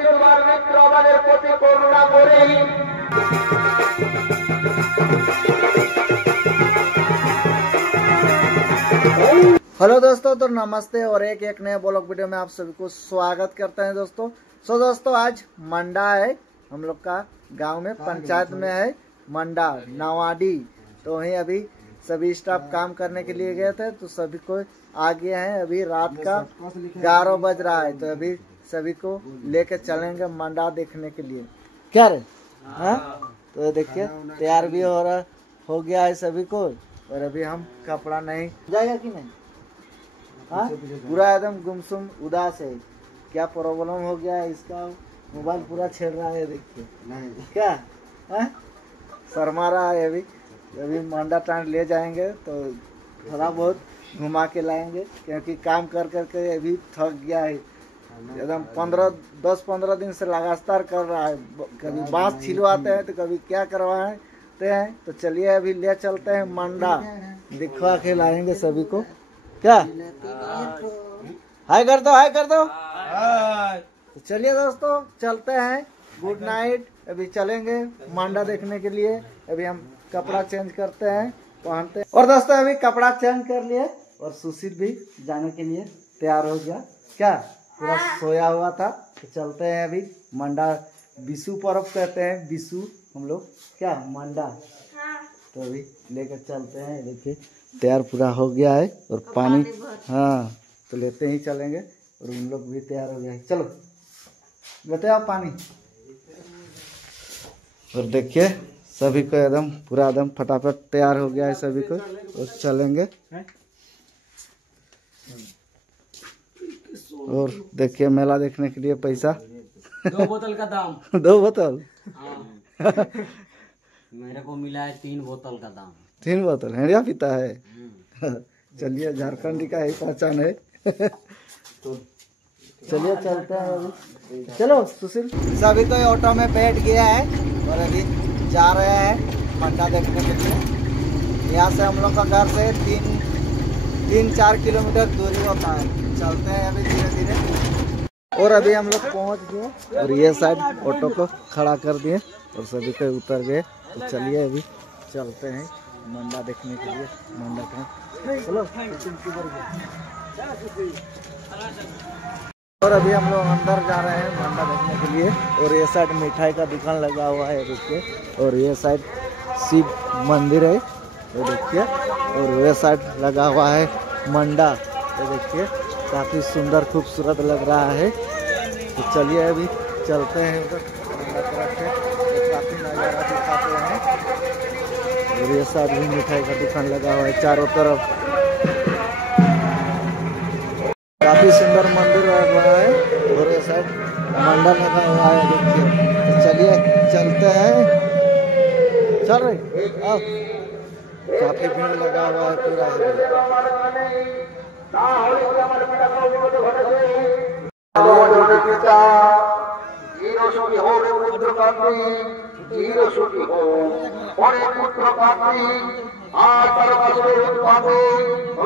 মুসলমান মিত্র আমাদের প্রতি করুণা করে। हेलो दोस्तों, तो नमस्ते और एक नए ब्लॉग वीडियो में आप सभी को स्वागत करते हैं दोस्तों। दोस्तों आज मंडा है, हम लोग का गांव में पंचायत में है मंडा नवाडी। तो वहीं अभी सभी स्टाफ काम करने के लिए गए थे, तो सभी को आ गए हैं। अभी रात का 11 बज रहा है, तो अभी सभी को लेके चलेंगे मंडा देखने के लिए। क्या रे? हाँ, तो देखिए तैयार भी हो गया है सभी को। और अभी हम कपड़ा नहीं जाएगा कि नहीं, हाँ पूरा एकदम गुमसुम उदास है। क्या प्रॉब्लम हो गया है इसका, मोबाइल पूरा छेड़ रहा है। देखिए क्या है, शर्मा रहा है। अभी मंडा टाइम ले जाएंगे तो थोड़ा बहुत घुमा के लाएंगे, क्योंकि काम कर करके अभी थक गया है एकदम। 10-15 दिन से लगातार कर रहा है। कभी बांस छिलवाते हैं तो कभी क्या करवाते हैं। तो चलिए अभी ले चलते हैं मंडा, दिखवा के लाएंगे सभी को। क्या हाय कर दो, हाय कर दो। तो चलिए दोस्तों चलते हैं। Good night. अभी चलेंगे मंडा देखने के लिए। अभी हम कपड़ा चेंज करते हैं, पहनते हैं। और दोस्तों अभी कपड़ा चेंज कर लिए और सुशील भी जाने के लिए तैयार हो गया। क्या पूरा सोया हुआ था। तो चलते हैं अभी मंडा। विशु पर्व कहते हैं, विशु हम लोग क्या मंडा। तो अभी लेकर चलते हैं। देखिए तैयार पूरा हो गया है और पानी, हाँ तो लेते ही चलेंगे। और उन लोग भी तैयार हो गया है। चलो लेते आओ पानी। और देखिए सभी को एकदम पूरा एकदम फटाफट तैयार हो गया है सभी को। और चलेंगे। और देखिए मेला देखने के लिए पैसा 2 बोतल का दाम 2 बोतल। मेरे को मिला है 3 बोतल का दाम। 3 बोतल हेड़िया पीता है। चलिए झारखंडी का ही पहचान है। तो चलिए चलते हैं अभी। चलो सुशील। सभी तो ऑटो में बैठ गया है और अभी जा रहे हैं मंडा देखने के लिए। यहाँ से हम लोग का घर से 3-4 किलोमीटर दूरी होता है। चलते हैं अभी धीरे धीरे। और अभी हम लोग पहुँच गए और ये साइड ऑटो को खड़ा कर दिए और सभी को उतर गए। तो चलिए अभी चलते हैं मंडा देखने के लिए। मंडा का चलो। और अभी हम लोग अंदर जा रहे हैं मंडा देखने के लिए। और ये साइड मिठाई का दुकान लगा हुआ है देखिए। और ये साइड शिव मंदिर है तो देखिए। और ये साइड लगा हुआ है मंडा। तो देखिए काफ़ी सुंदर खूबसूरत लग रहा है। तो चलिए अभी चलते हैं उधर मंडा तरफ से। काफ़ी नज़ारा दिखाते हैं। और ये साइड भी मिठाई का दुकान लगा हुआ है चारों तरफ। काफी सुंदर मंदिर लगा हुआ है। और ये साइड मंडा लगा हुआ है देखिए। तो चलिए चलते हैं। चल रहे आओ। काफी भीड़ लगा हुआ है पूरा। অনেক পুত্র পাত্রী আর তার বাসের উৎপাদে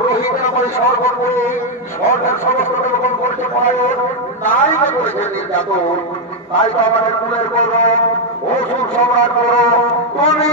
রোহিতময় সর্বন করে সর্বের সমস্ত গ্রহণ করতে পারেন। নারী করেছে নির্যাতন। তাই তো আমাদের কুলের গর্ব অসুর সম্রাট করো তুমি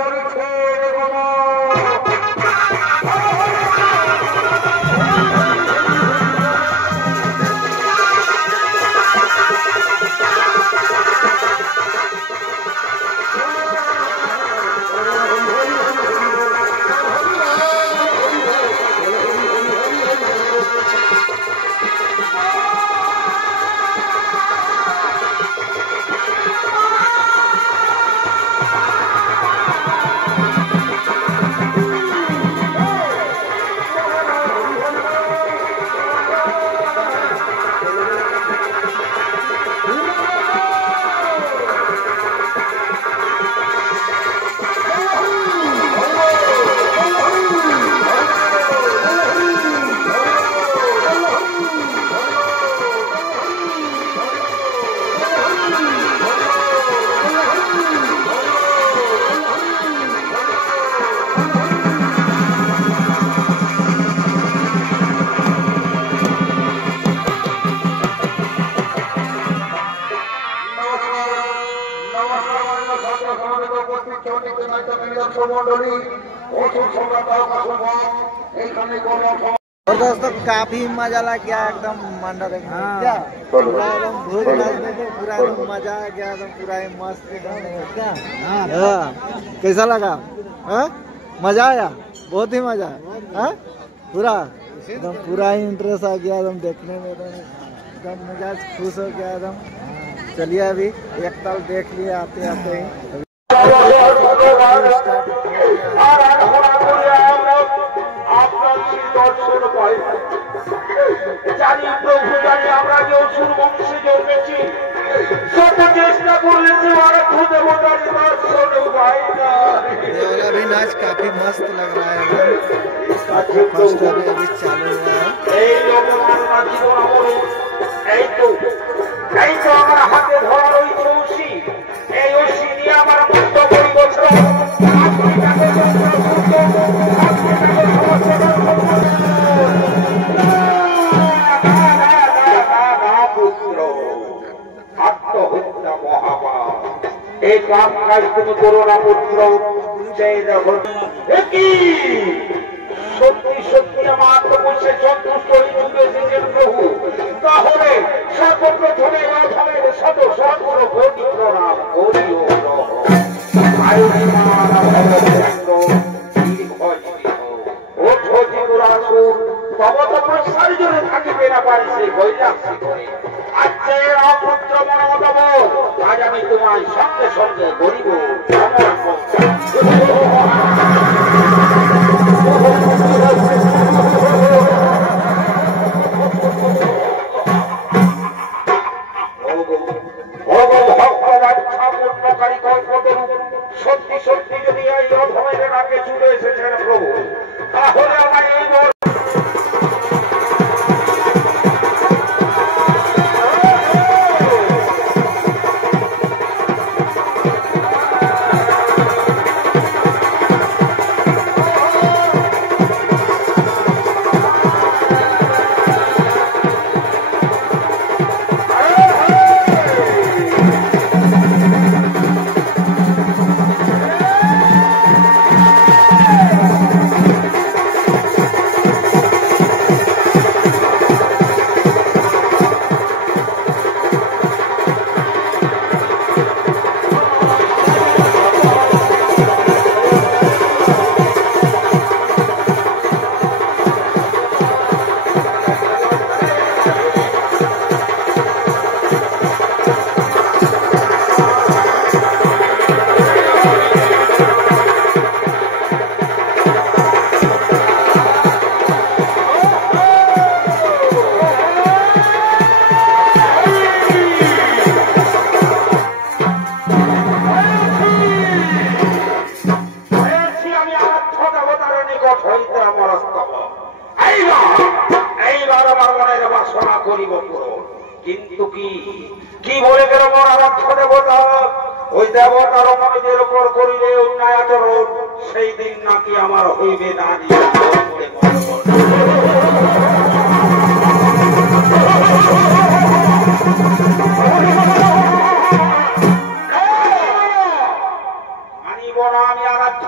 বলছে দেখো और दोस्तों काफी मजा लग गया एकदम मंडा देखने में। क्या पूरा एकदम भोज भात में तो पूरा एकदम मजा आ गया एकदम पूरा ही मस्त एकदम क्या हाँ। कैसा लगा हाँ? मजा आया बहुत ही मजा हाँ? पूरा एकदम पूरा ही इंटरेस्ट आ गया एकदम देखने में एकदम मिजाज खुश हो गया एकदम। चलिए अभी एक ताल देख लिए आते आते ही দর্শন পাই জানি প্রভু জানি আমরা যে অসুর বংশে জন্মেছি শত চেষ্টা করলে যে আর খুদে বোঝার দর্শন পাই না। अभी नाच काफी मस्त लग रहा है फर्स्ट अभी चालू हुआ है। এই জগন্নাথ জীবন আমলে এই তো আমার হাতে ধরা ওই চৌষি এই ওষি নিয়ে আমার মুক্ত পরিবর্তন আত্মহত্যা মহাপাপ এই কাজ কাজ তুমি করো না পুত্র। সত্যি সত্যি আমার আত্মবশ্যে সন্তুষ্ট এসেছেন প্রভু তাহলে সর্বপ্রথমে অধমের শত সহস্র কোটি প্রণাম করিও থাকিবে না পারিছে বৈরাগ্য করে আজকে পুত্র মনোদব আজ আমি তোমায় সঙ্গে সঙ্গে করিব সত্যি সত্যি যদি এই অধমের রাগে চলে এসেছেন প্রভু তাহলে আমার এই কিন্তু কি বলে গেল মোর আরাধ্য দেবতা ওই দেবতার মনিদের উপর করিলে অন্যায় আচরণ সেই দিন নাকি আমার হইবে না মানিব না আমি আরাধ্য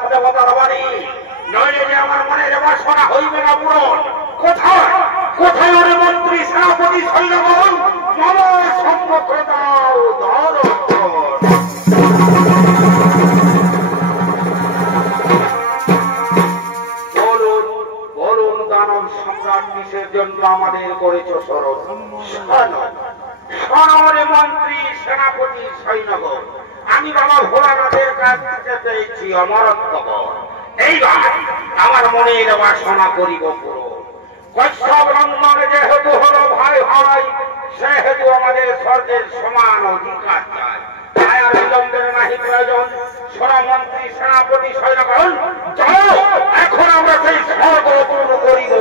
শরৎ শহরে মন্ত্রী সেনাপতি সৈন্যগণ, আমি বাবা ভোলানাথের কাছ থেকে পেয়েছি অমরত্ব। এইবার আমার মনের বাসনা করিব পুরো। কশ্যপ নন্দনে যেহেতু হলো ভাই ভাই, সেহেতু আমাদের স্বর্গের সমান অধিকার চাই। তাই আর বিলম্বের নাহি প্রয়োজন। মন্ত্রী সেনাপতি সৈন্যগণ, চলো এখন আমরা সেই স্বর্গ পূর্ণ করিব।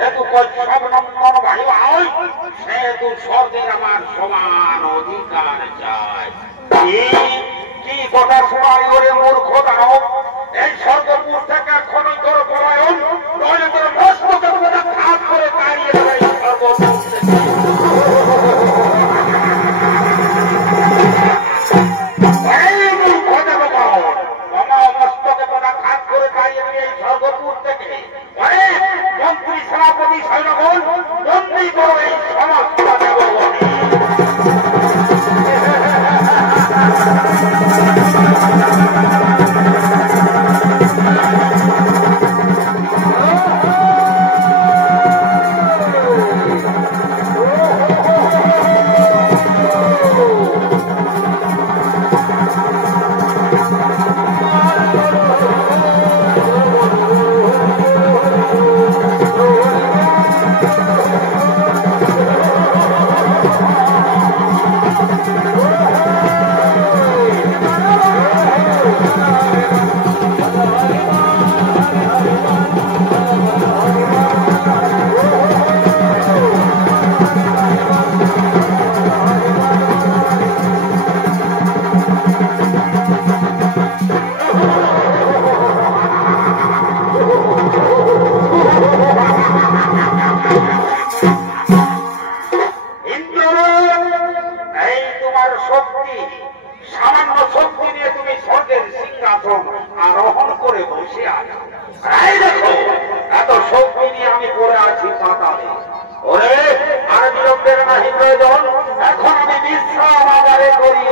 যেহেতু সব নম্বর ভাই ভাই সেহেতু স্বর্গের আমার সমান অধিকার চাই। কি কথা শোনাই করে মূর্খ দাও? এই স্বর্গপুর থেকে এখনই তোর পলায়ন, নইলে তোর মস্তকের মধ্যে ভাগ করে দাঁড়িয়ে দেবে এই স্বর্গপুর থেকে। মন্ত্রী সেনাপতি সৈন্যগণ বন্দী করো এই সমস্ত দেবগণে। সামান্য শক্তি নিয়ে তুমি স্বর্গের সিংহাসন আরোহণ করে বসে আছো। এই দেখো, এত শক্তি নিয়ে আমি পড়ে আছি পাতালে। ওরে, আর বিলম্বের নাহি প্রয়োজন, এখন আমি বিশ্রাম আদায় করি।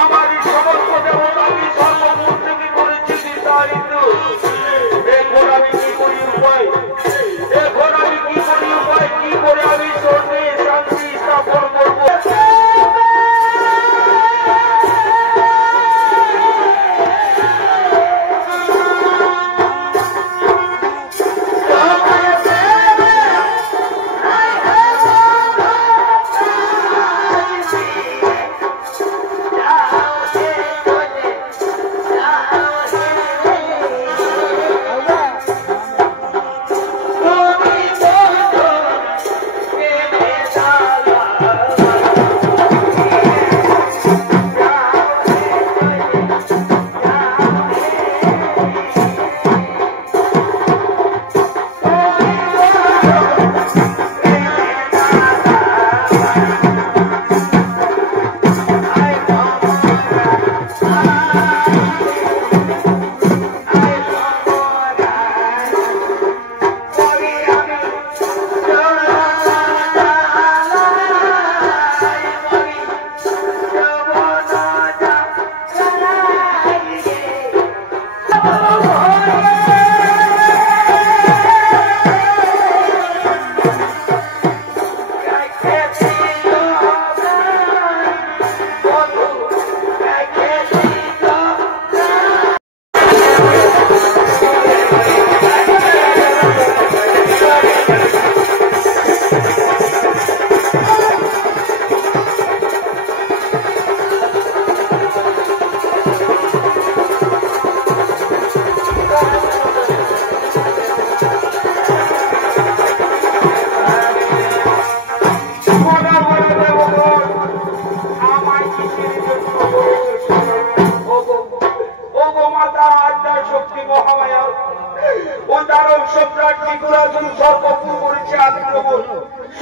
আমার সমস্ত দেবতাকে সর্বমূল থেকে করেছি বিস্তারিত। এখন আমি কি করি উপায়, এখন আমি কি করি উপায়, কি করে আমি স্বর্গে শান্তি স্থাপন করবো?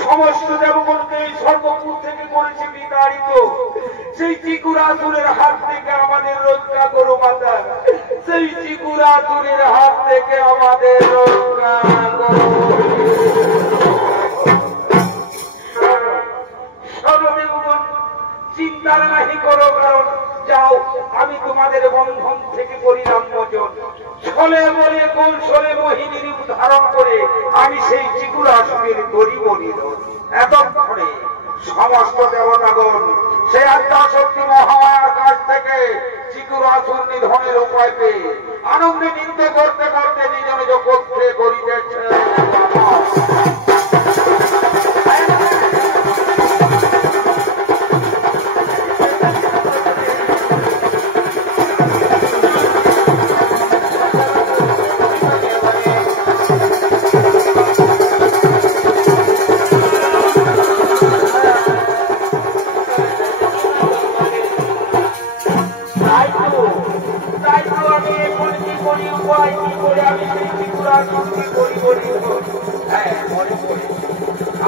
সমস্ত দেবগণকে সর্বপুর থেকে করেছে বিতাড়িত। সেই ত্রিপুরাসুরের হাত থেকে আমাদের রক্ষা করো মাতা, সেই ত্রিপুরাসুরের হাত থেকে আমাদের রক্ষা করো। সর্বদেবগণ চিন্তা নাহি করো, কারণ যাও, আমি তোমাদের বন্ধন থেকে করিলাম মোচন। ছলে বলে কৌশলে মোহিনীর রূপ ধারণ করে আমি সেই ত্রিপুরাসুরের করিব নিধন। এতক্ষণে সমস্ত দেবতাগণ সেই আদ্যাশক্তি মহামায়ার কাছ থেকে চিকুর আসুর নিধনের উপায় পেয়ে আনন্দে নৃত্য করতে করতে নিজ নিজ কক্ষে করিতেছে।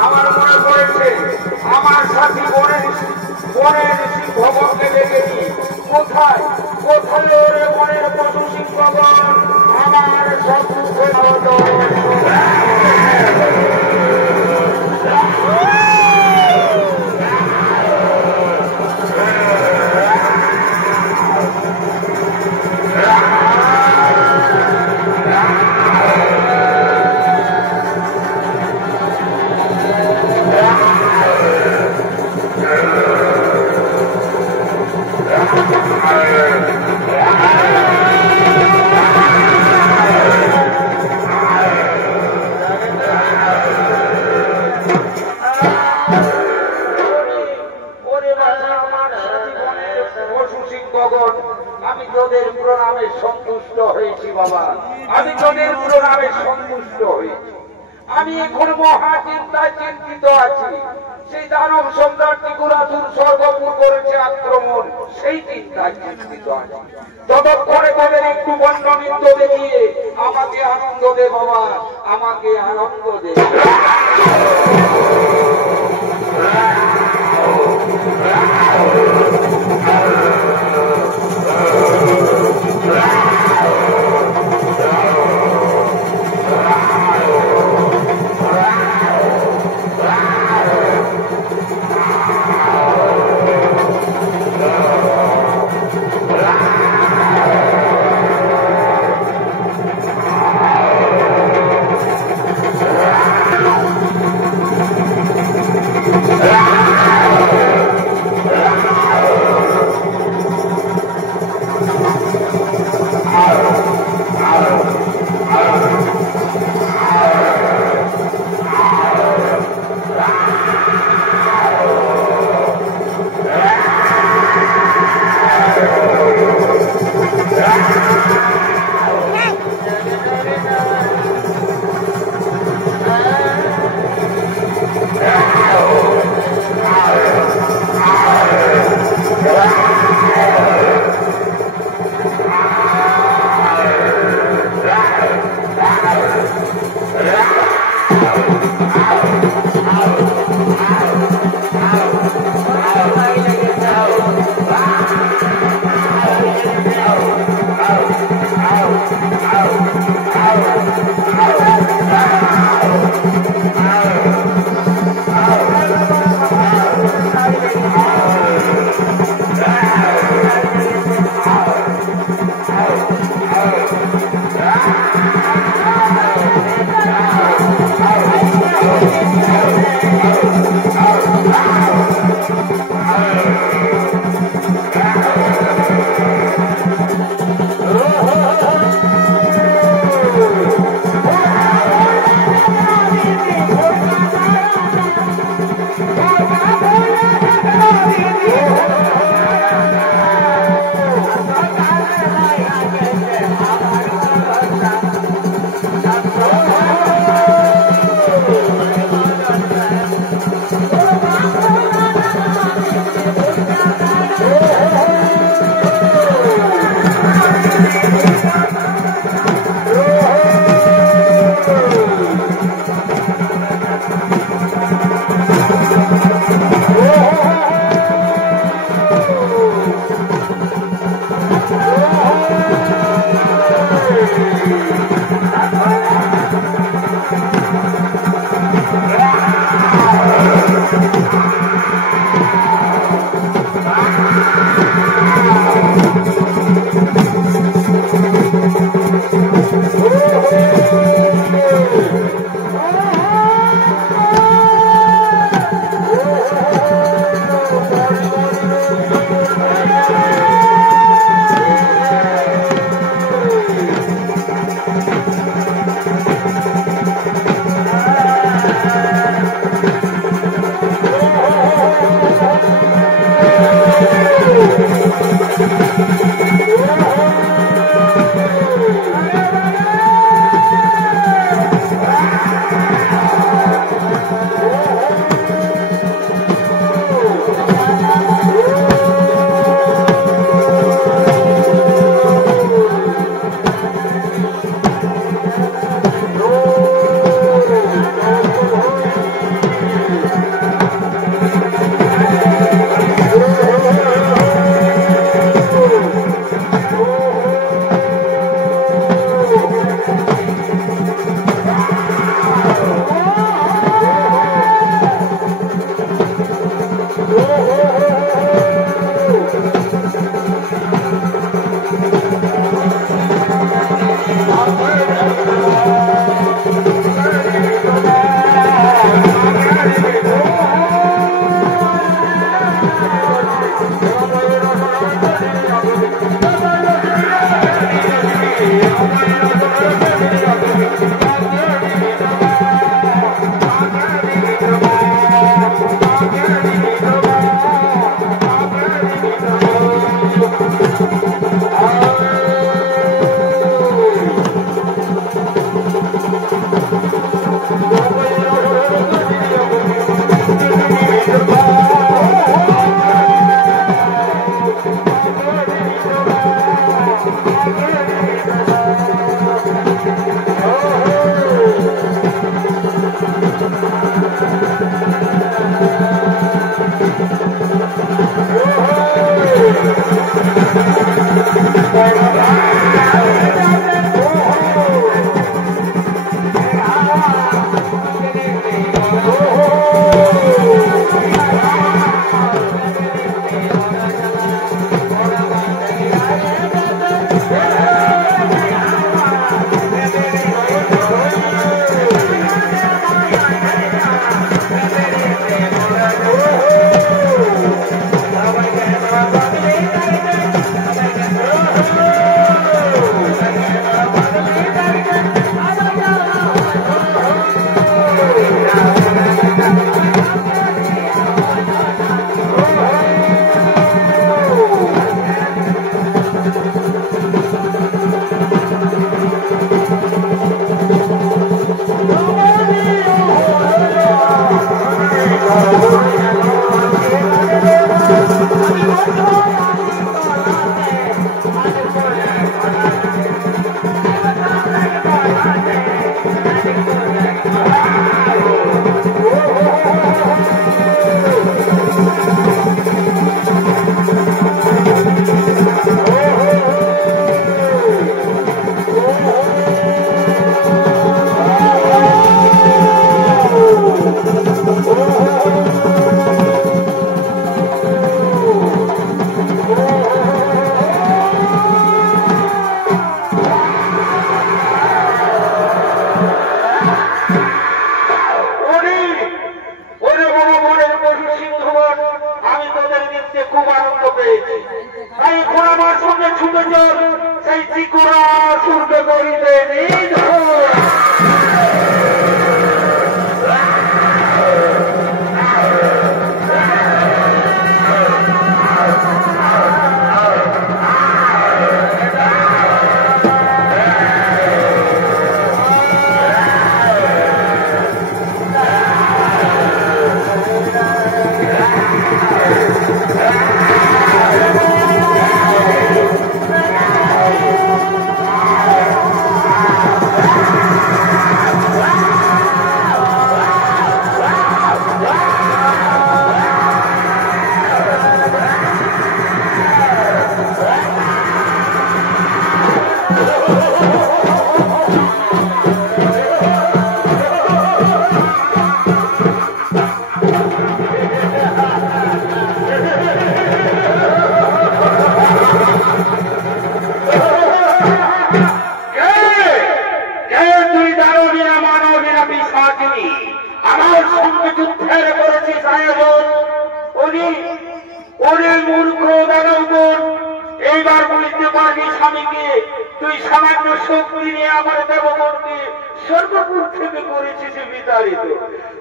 আমার মনে পড়েছে আমার সাথী বনের সিংহকে দেখেছি। কোথায় কোথায় ওরে বনের পশু সিংহগণ আমার সব আমি তোদের প্রণামে সন্তুষ্ট হয়েছি বাবা, আমি তোদের প্রণামে সন্তুষ্ট হয়েছি। আমি এখন মহা চিন্তায় চিন্তিত আছি। সেই দানব সম্রাট ত্রিপুরাসুর স্বর্গপুর করেছে আক্রমণ, সেই চিন্তায় চিন্তিত আছি। ততক্ষণে তাদের একটু বন্য নৃত্য দেখিয়ে আমাকে আনন্দ দে বাবা, আমাকে আনন্দ দে।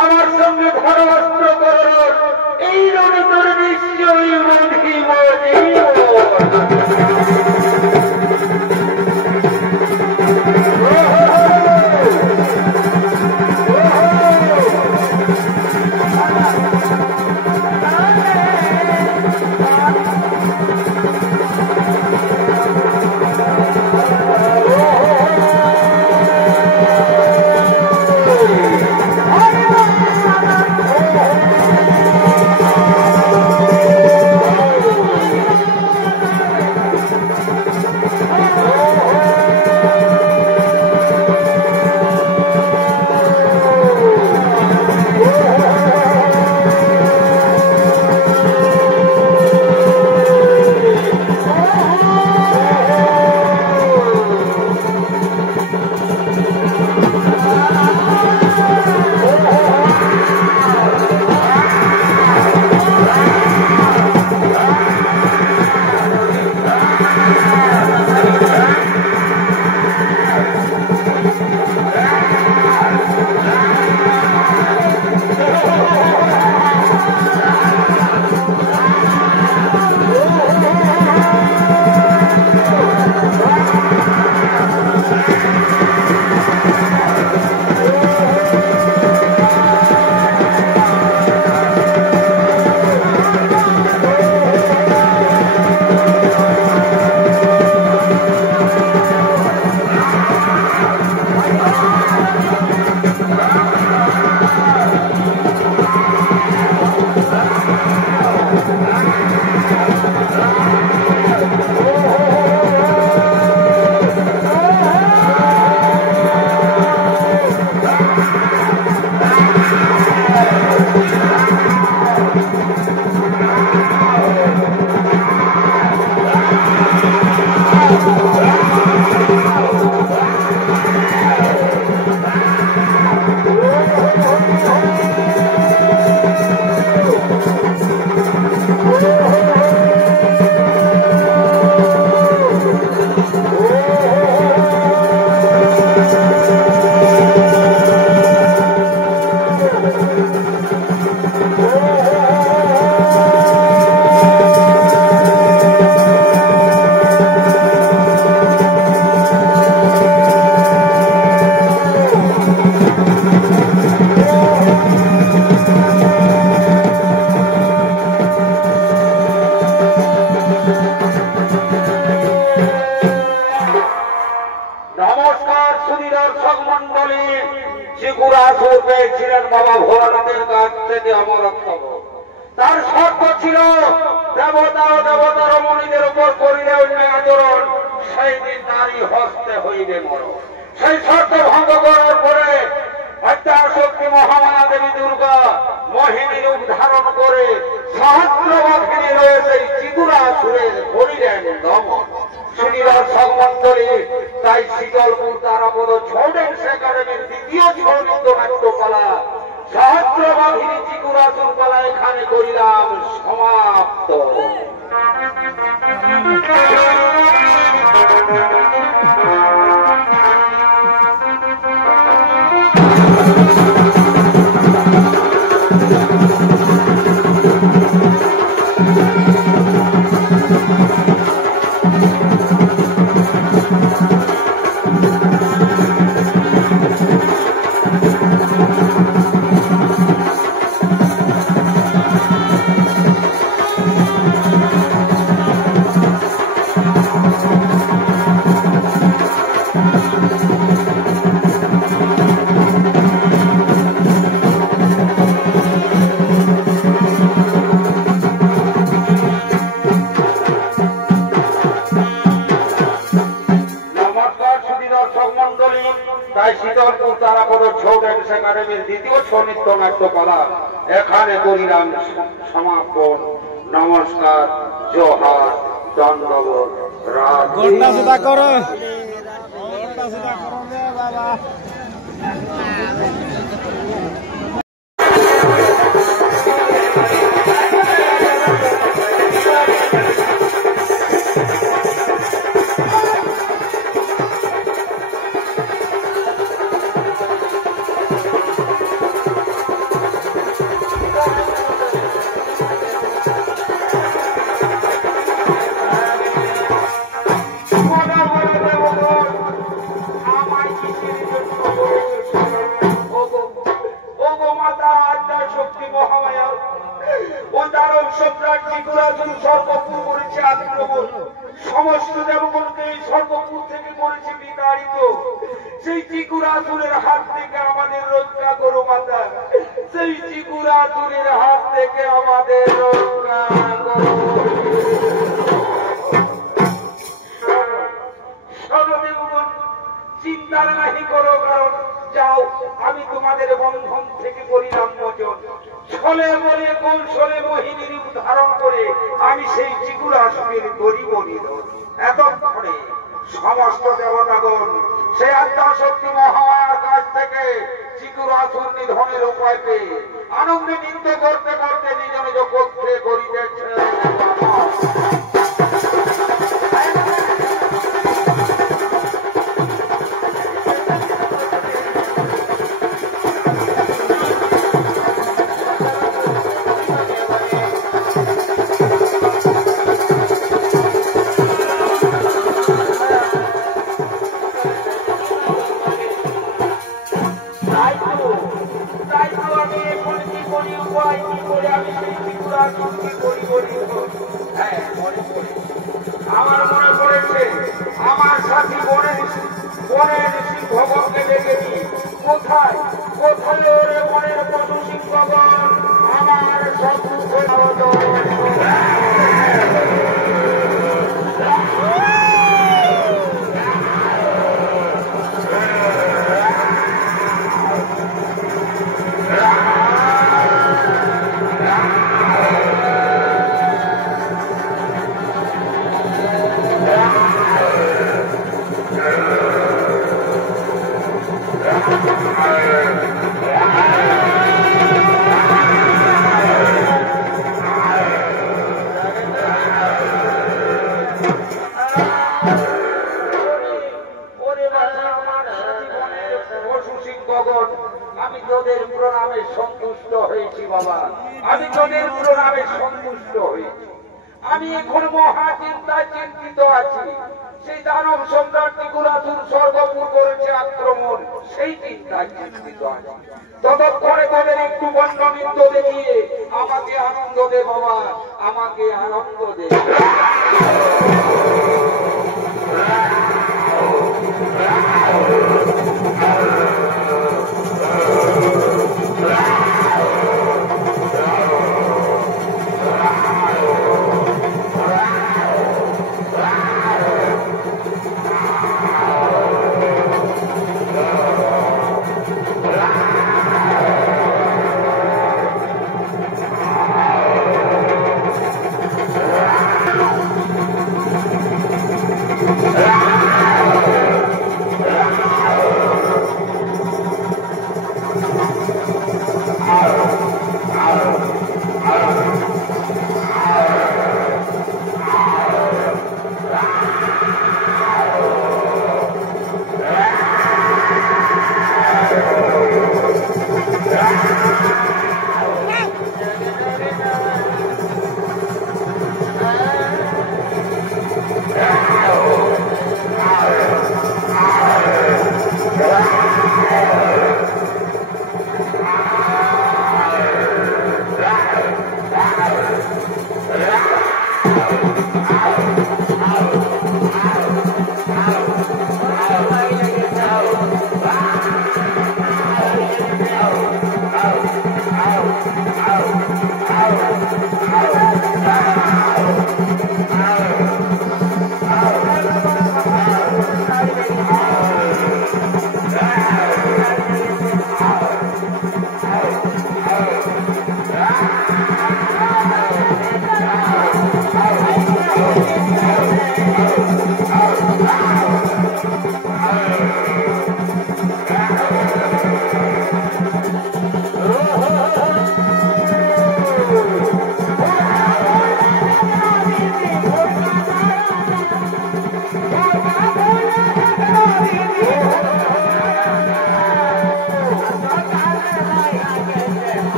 আমার সঙ্গে ধরাস্ত্র করার এই রণে তোর নিশ্চয়ই মধিব চিকুরাসুর পেয়েছিলেন বাবা ভোলানাথের কাছ থেকে অমরত্ব। তার শর্ত ছিল দেবতা ও দেবতার রমণীদের উপর করিলে অন্যায় আচরণ সেই দিন নারী হস্তে হইবে মরণ। সেই শর্ত ভঙ্গ করার পরে অত্যাশক্তি মহামায়া দেবী দুর্গা মোহিনী রূপ ধারণ করে সহস্রবাহিনী রয়েছে চিকুরাসুরের করিলেন দমন। শুনিবার সংমন্ডলী তাই শীতলপুর তারাপদ ছৌডেন্স একাডেমির দ্বিতীয় ছৌনিত্য নাট্যকলা সহস্রবাহিনী চিকুরাসুর কলা এখানে করিলাম সমাপ্ত। তাই শীতলপুর তারাপদ ছৌডেন্স একাডেমির দ্বিতীয় ছৌনিত্য নাট্যকলা এখানে করিলাম সমাপন। নমস্কার, জোহার, দণ্ডবোধ, রাত। সমস্ত দেবগণকে এই সর্বপুর থেকে করেছে বিতাড়িত। সেই চিকুরাসুরের হাত থেকে আমাদের রক্ষা করো মাতা, সেই চিকুরাসুরের হাত থেকে আমাদের রক্ষা করো। সর্বদেবগণ চিন্তার নাহি করো, কারণ যাও আমি তোমাদের বন্ধন থেকে করিলাম মোচন। ছলে বলে কৌশলে মোহিনী রূপ ধারণ করে আমি সেই চিকুরাসুরের গরিব নিধন। এতক্ষণে সমস্ত দেবতাগণ সেই আদ্যাশক্তি মহামায়ার কাছ থেকে চিকুরাসুর নিধনের উপায় পেয়ে আনন্দে নৃত্য করতে করতে নিজ নিজ কক্ষে করিতেছে। আমার মনে পড়েছে আমার সাথী বনের ঋষি ভগবকে দেখেছি। কোথায় কোথায় ওরে বনের পশু সিংহগণ আমার শত্রু। আমি তোদের প্রণামে সন্তুষ্ট হয়েছি বাবা, আমি তোদের প্রণামে সন্তুষ্ট হয়েছি। আমি এখন মহা চিন্তায় চিন্তিত আছি। সেই দানব সম্রাট চিকুরাসুর স্বর্গপুর করেছে আক্রমণ, সেই চিন্তায় চিন্তিত আছি। ততক্ষণে তোদের একটু বন্য নৃত্য দেখিয়ে আমাকে আনন্দ দে বাবা, আমাকে আনন্দ দে।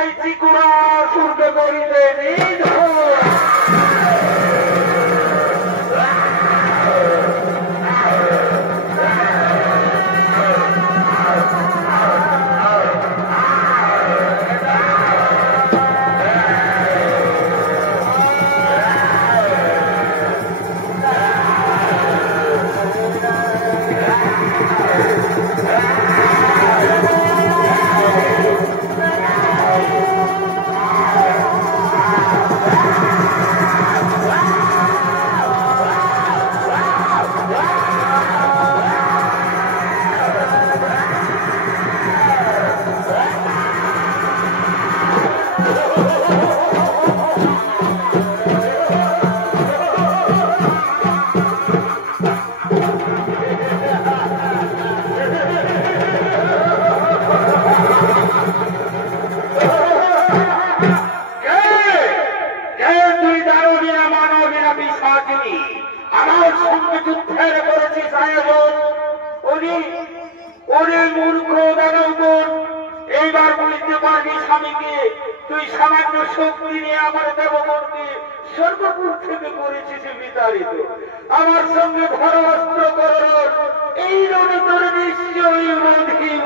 সেই চিকুরা সূর্য করিতে নিধন। আমার সঙ্গে যুদ্ধের করেছিস আয়োজন। মূর্খ দানবগণ, এইবার বলিতে পারবি স্বামীকে তুই সামান্য শক্তি নিয়ে আমার দেবগণকে সর্বপুর থেকে করেছিস বিতাড়িত। আমার সঙ্গে ধর অস্ত্র করণ, এই রণে তোর নিশ্চয়ই রোধিব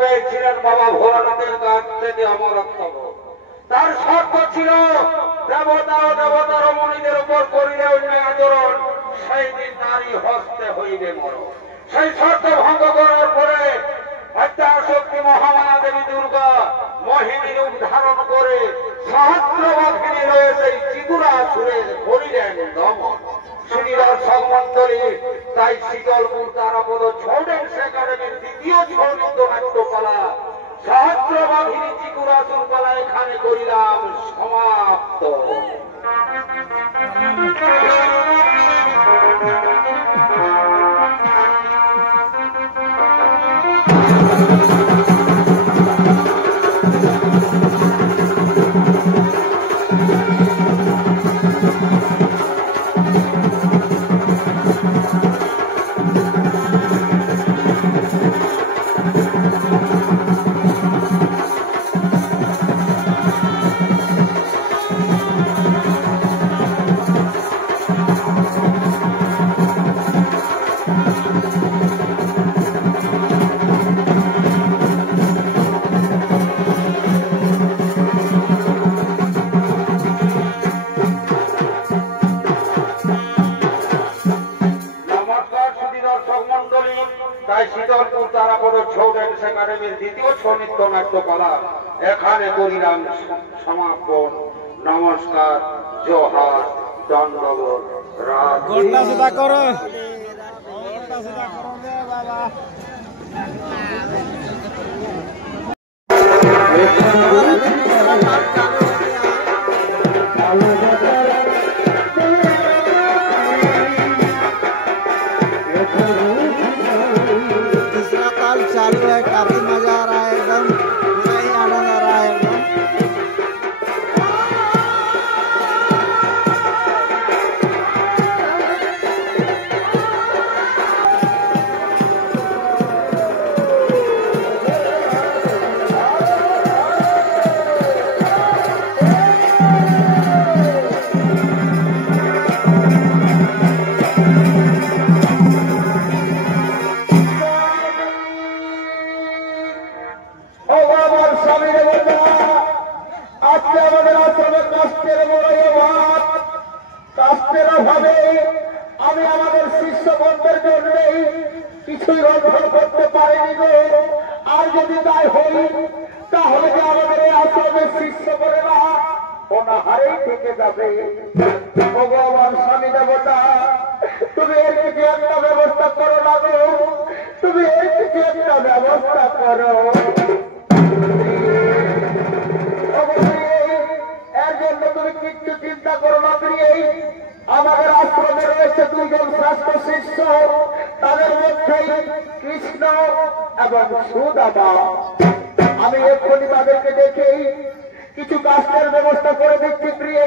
পেয়েছিলেন বাবা ভোলানাথের কাছ থেকে অমরত্ব। তার শর্ত ছিল দেবতা ও দেবতা রমণীদের উপর করিলে অন্যায় আচরণ, সেই দিন নারী হস্তে হইবে মরণ। সেই শর্ত ভঙ্গ করার পরে অত্যাশক্তি মহামায়া দেবী দুর্গা মোহিনী রূপ ধারণ করে সহস্রবাহিনী রয়ে সেই চিকুরাসুরের করিলেন দমন। শ্রীরাজ সংমন্ডলী তাই শীতলপুর তারাপদ ছৌডেন্স একাডেমির দ্বিতীয় ছৌ নৃত্যপালা সহস্রবাহিনী চিকুরাসুর পালা এখানে করিলাম সমাপ্ত। পুলিশ একাডেমির দ্বিতীয় ছৌ নাট্যকলা এখানে করিলাম সমাপন। নমস্কার, জোহার, দণ্ডবোধ, तीसरा ताल चालू है, काफी मजा आ रहा है, एकदम पूरा ही आनंद आ रहा है एकदम। আজকে আমাদের আশ্রমে কাস্তের বড় অভাব। কাস্তের অভাবে আমি আমাদের শিষ্য বন্ধের জন্য কিছুই রন্ধন করতে পারিনি গো। আর যদি তাই হই তাহলে যে আমাদের এই আশ্রমের শিষ্য করে না অনাহারেই থেকে যাবে। ভগবান স্বামী দেবতা, তুমি এর কিছু একটা ব্যবস্থা করো না গো, তুমি এর কিছু একটা ব্যবস্থা করো। এর জন্য তুমি কিচ্ছু চিন্তা করো না প্রিয়। আমাদের আশ্রমে রয়েছে দুইজন শ্রেষ্ঠ শিষ্য, তাদের মধ্যেই কৃষ্ণ এবং সুদামা। আমি এক্ষুনি তাদেরকে দেখেই কিছু কাষ্টের ব্যবস্থা করে দিচ্ছি প্রিয়,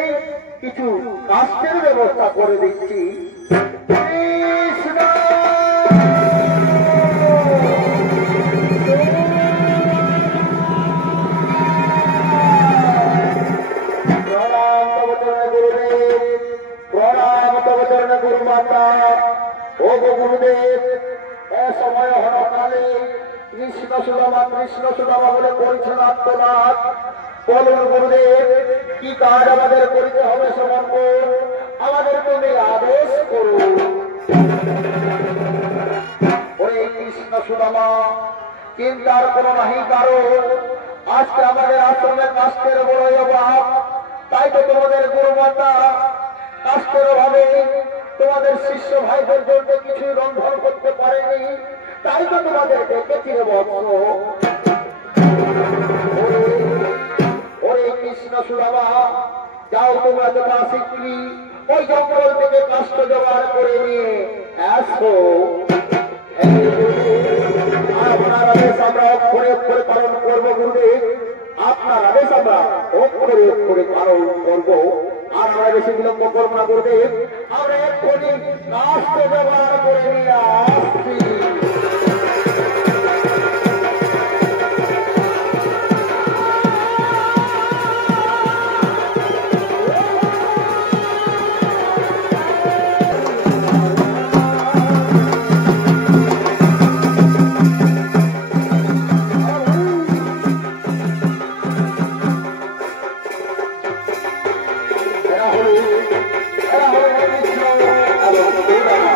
কিছু কাষ্টের ব্যবস্থা করে দিচ্ছি। কৃষ্ণ গুরু মাতা ও গুরুদেব, এ সময় হরকালে কৃষ্ণ সুদামা বলে করেছেন আত্মনাথ। বলুন গুরুদেব, কি কাজ আমাদের করিতে হবে সমর্পণ, আমাদের তুমি আদেশ করুন। ওরে কৃষ্ণ সুদামা, চিন্তার কোনো নাহি কারণ। আজকে আমাদের আশ্রমের কাষ্টের বড় অভাব, তাই তো তোমাদের গুরু মাতা কাষ্টের অভাবে তোমাদের শিষ্য ভাইদের জন্য কিছুই রন্ধন করতে পারেনি, তাই তো তোমাদের ডেকেছি রে বৎস। ওরে কৃষ্ণ সুদামা, যাও তোমরা তোমরা শিগগিরি ওই জঙ্গল থেকে কাষ্ঠ জোগাড় করে নিয়ে আসো। আপনার আদেশ আমরা অক্ষরে অক্ষরে পালন করবো গুরুদেব, আপনার আদেশ আমরা অক্ষরে অক্ষরে পালন করবো। আর আমরা বেশি বিলম্ব করবো না গুরুদেব, আমরা এক্ষুনি কাষ্ঠ জোগাড় করে নিয়ে আসছি। এরা হলো কৃষ্ণ এবং সুদামা।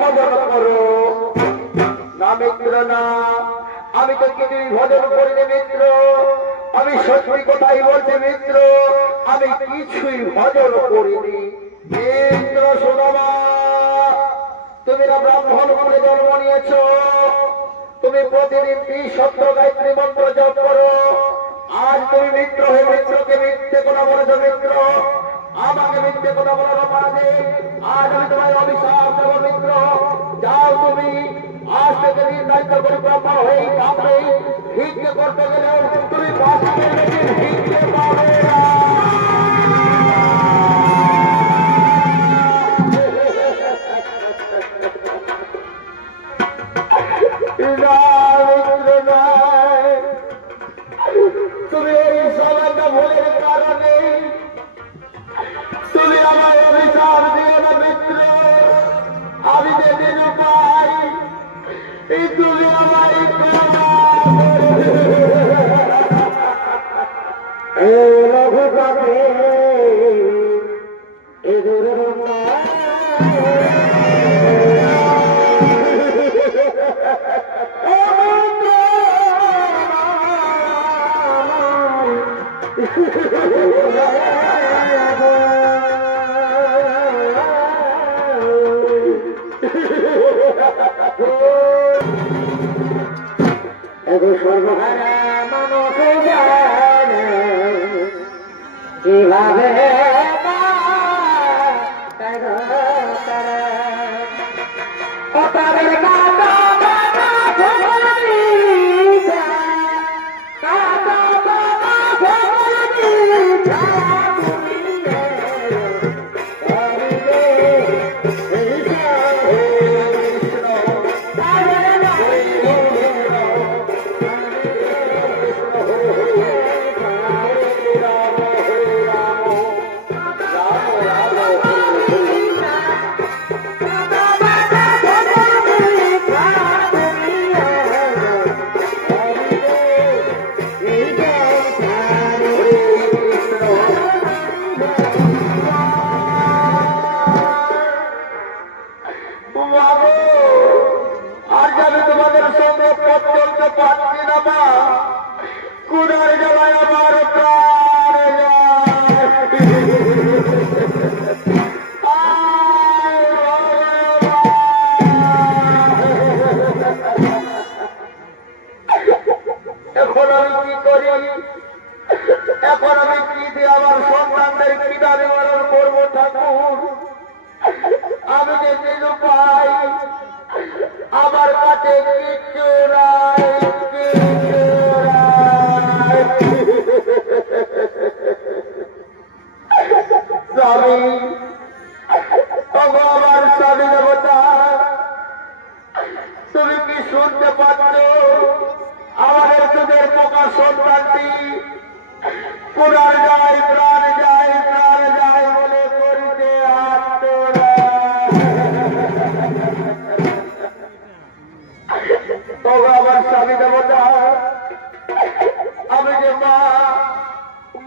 ভজন করো না মিত্র না, আমি তো কিছুই ভজন করিনি মিত্র, আমি সত্যি কথাই বলছি মিত্র, আমি কিছুই ভজন করিনি মিত্র। সুদামা, তুমি না ব্রাহ্মণ কুলে জন্ম নিয়েছ, তুমি প্রতিদিন 30 গায়ত্রী মন্ত্র জপ করো, আজ তুমি মিত্র হয়ে মিত্রকে মিথ্যে কথা বলেছ মিত্র, আমাকে মিথ্যে কথা বলার অপরাধে আজ আমি তোমার অভিশাপ দেব মিত্র। যাও তুমি আজ থেকে নির্ধারিত করে ব্রাহ্মণ হয়ে থাকবে, ভিক্ষে করতে গেলেও তুমি বাঁচতে ভিক্ষে পাবে না। তুমি এই সবাইটা ভুলের কারণে তুমি আমার অভিশাপ দিও না মিত্র, আমি যেদিন পাই তুমি আমার রঘুপতি সর্বহারা মানুষ জানে কিভাবে এখন আমি কি দিয়ে আমার সন্তানদের কিনা নিবারণ করবো ঠাকুর? আমি যে কিছু পাই আমার কাছে কিচ্ছু নাই, স্বামী আমার স্বামী দেবতা, তুমি কি শুনতে পাচ্ছ? আমাদের দুধের পোকা সন্তানটি পুরার যায় প্রাণ যায় প্রাণ যায় বলে করিতে আমার স্বামী দেবতা, আমি যে মা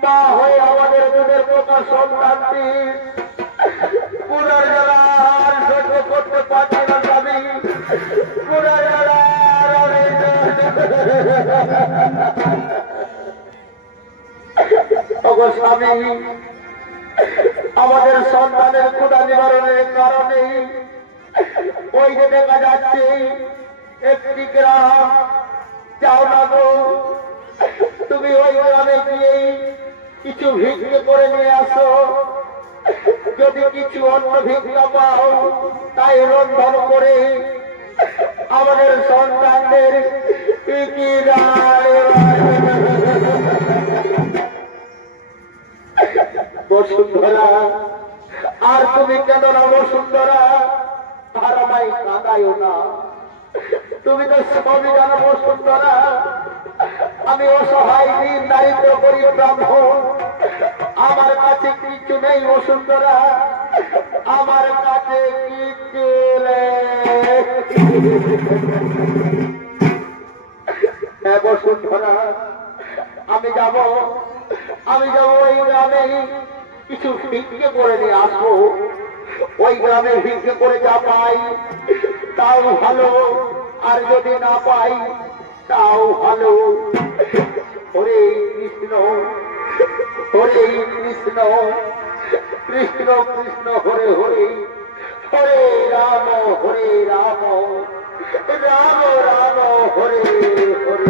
মা হয়ে আমাদের দুধের পোকা সন্তানটি পুরার জ্বালা সহ্য করতে পারছি না স্বামী, পুরার জ্বালা স্বামী, আমাদের সন্তানের ক্ষুধা নিবারণের কারণে ওই যে দেখা যাচ্ছে একটি গ্রাম, যাও না গো তুমি ওই গ্রামে গিয়ে কিছু ভিক্ষে করে নিয়ে আসো, যদি কিছু অন্য ভিক্ষা পাও তাই রন্ধন করে আমাদের সন্তানদের বসুন্ধরা। আর তুমি কেন না বসুন্ধরা, আর আমায় কাঁদাইও না, তুমি তো সবই জানো বসুন্ধরা, আমি অসহায় দিন দারিদ্র করি ব্রাহ্মণ, আমার কাছে কিছু নেই বসুন্ধরা, আমার কাছে কিছু বসুন্ধরা। আমি যাব ওই গ্রামে কিছু ভিক্ষে করে নিয়ে আসবো, ওই গ্রামে ভিক্ষে করে যা পাই তাও ভালো, আর যদি না পাই তাও ভালো। হরে কৃষ্ণ হরে কৃষ্ণ কৃষ্ণ কৃষ্ণ হরে হরে, হরে রাম রাম রাম হরে হরে।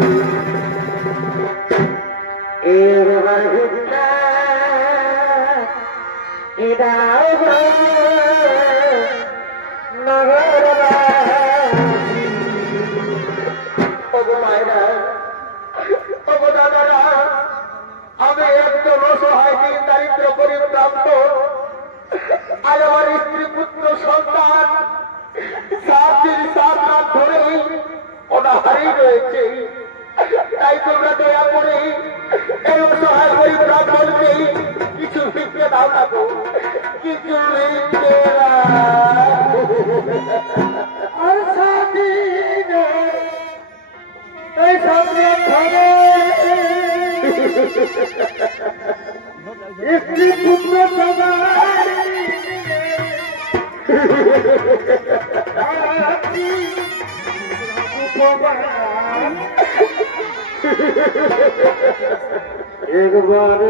আমি একজন অসহায় দিন দারিদ্র পরিপ্রাপ্ত, আর আমার স্ত্রী পুত্র সন্তান 7 দিন 7 রাত ধরেই অনাহারেই রয়েছে। তাই তোমরা দয়া করে এই অসহায় পরিপ্রাপ্তকে কিছু ভিক্ষে দাও না গো, কিছু ভিক্ষে স্ত্রী পুত্র একবার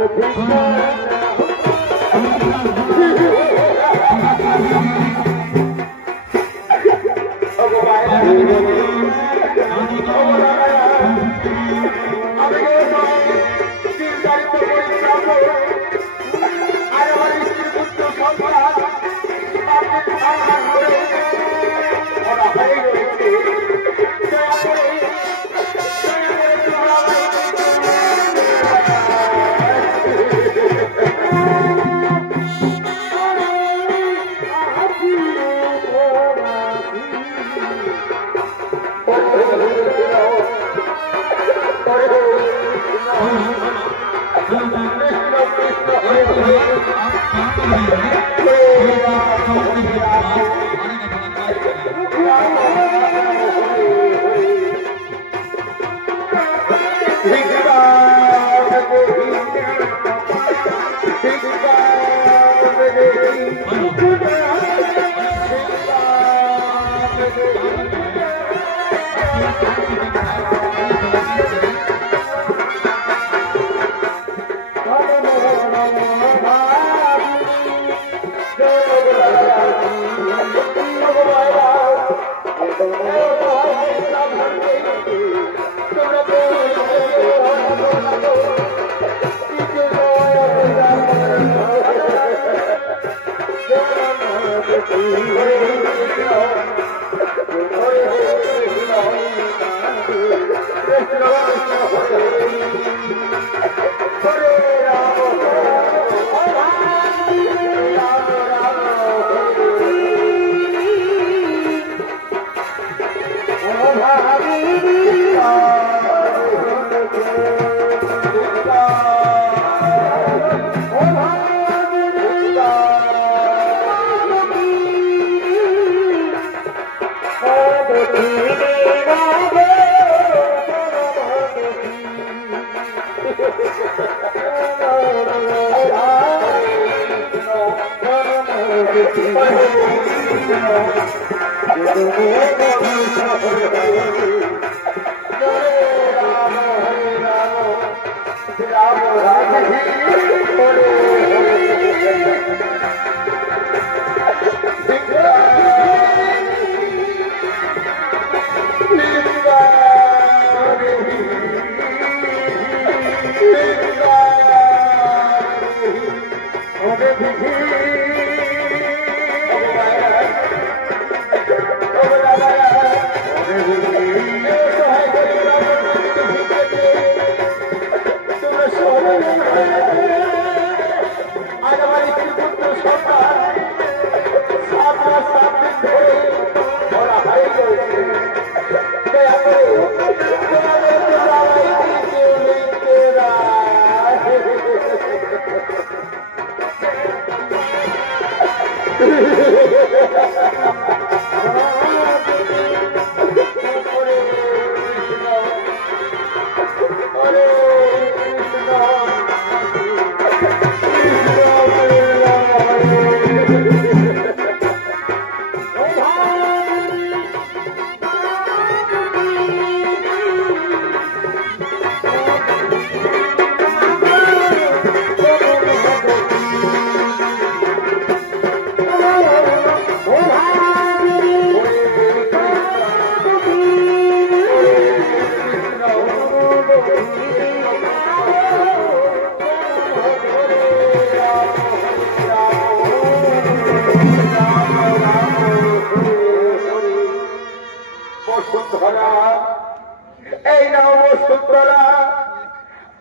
এই নাও বসুন্ধরা,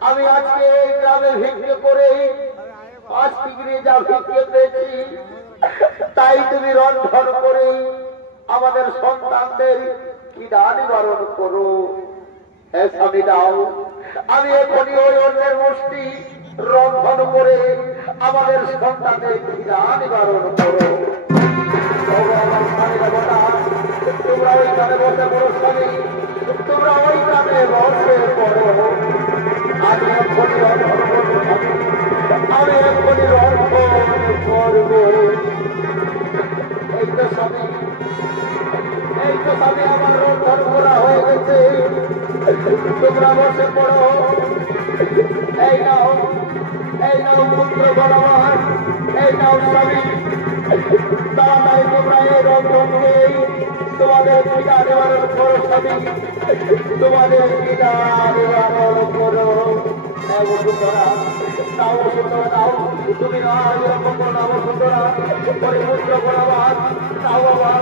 আমি আজকে এই গ্রামে ভিক্ষে করে 5 ডিগ্রি যা ভিক্ষে পেয়েছি তাই তুমি রন্ধন করে আমাদের সন্তানদের খিদা নিবারণ করো। হে স্বামী দাও, আমি এখনই ওই অন্যের মুষ্টি রন্ধন করে আমাদের সন্তানদের খিদা নিবারণ করো। আমার স্বামীরা বলা, তোমরা ওই গানে বসে পড়ো স্বামী, তোমরা ওই গানে বসে পড়ো। আমি এখনই রন্ধন করবো স্বামী, আমি এখনই রন্ধন করবো। এই তো স্বামী, এই তো স্বামী, আমার রন্ধন করা হয়ে গেছে, তোমরা বসে পড়ো। এই নাও, এই নাও পুত্র বলবান, এই নাও স্বামী, তাড়াতাড়ি তোমরা এই রন্ধনকে তোমাদের খিদা নিবারণ করো স্বামী, তোমাদের খিদা নিবারণ করো। বসুন্ধরা তাও, বসুন্ধরা তাও, তুমি না এরকম করো না বসুন্ধরা, পুত্র বলবান তাও বাবা,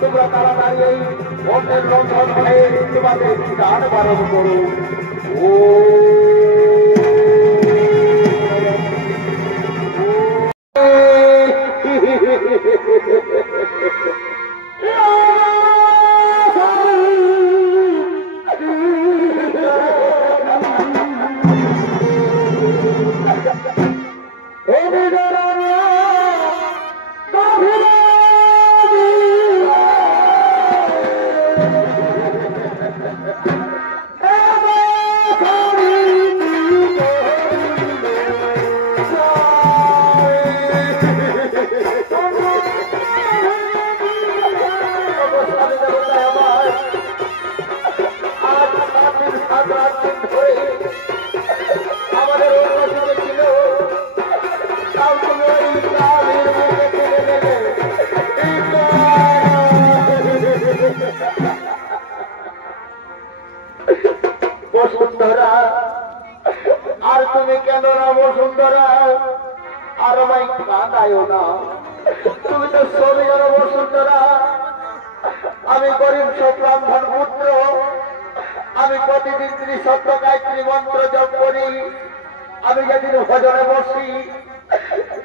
তোমরা তাড়াতাড়ি এই অন্যের রন্ধন খেয়ে তোমাদের খিদা নিবারণ করো। ও বসুন্ধরা, আর তুমি কেন না বসুন্ধরা, আর আমায় কাঁদায়ও না, তুমি তো সবই জানো বসুন্ধরা। আমি গরিব ব্রাহ্মণ পুত্র, আমি প্রতিদিন ত্রিশত্ব গায়ত্রী মন্ত্র জপ করি। আমি যেদিন ভজনে বসি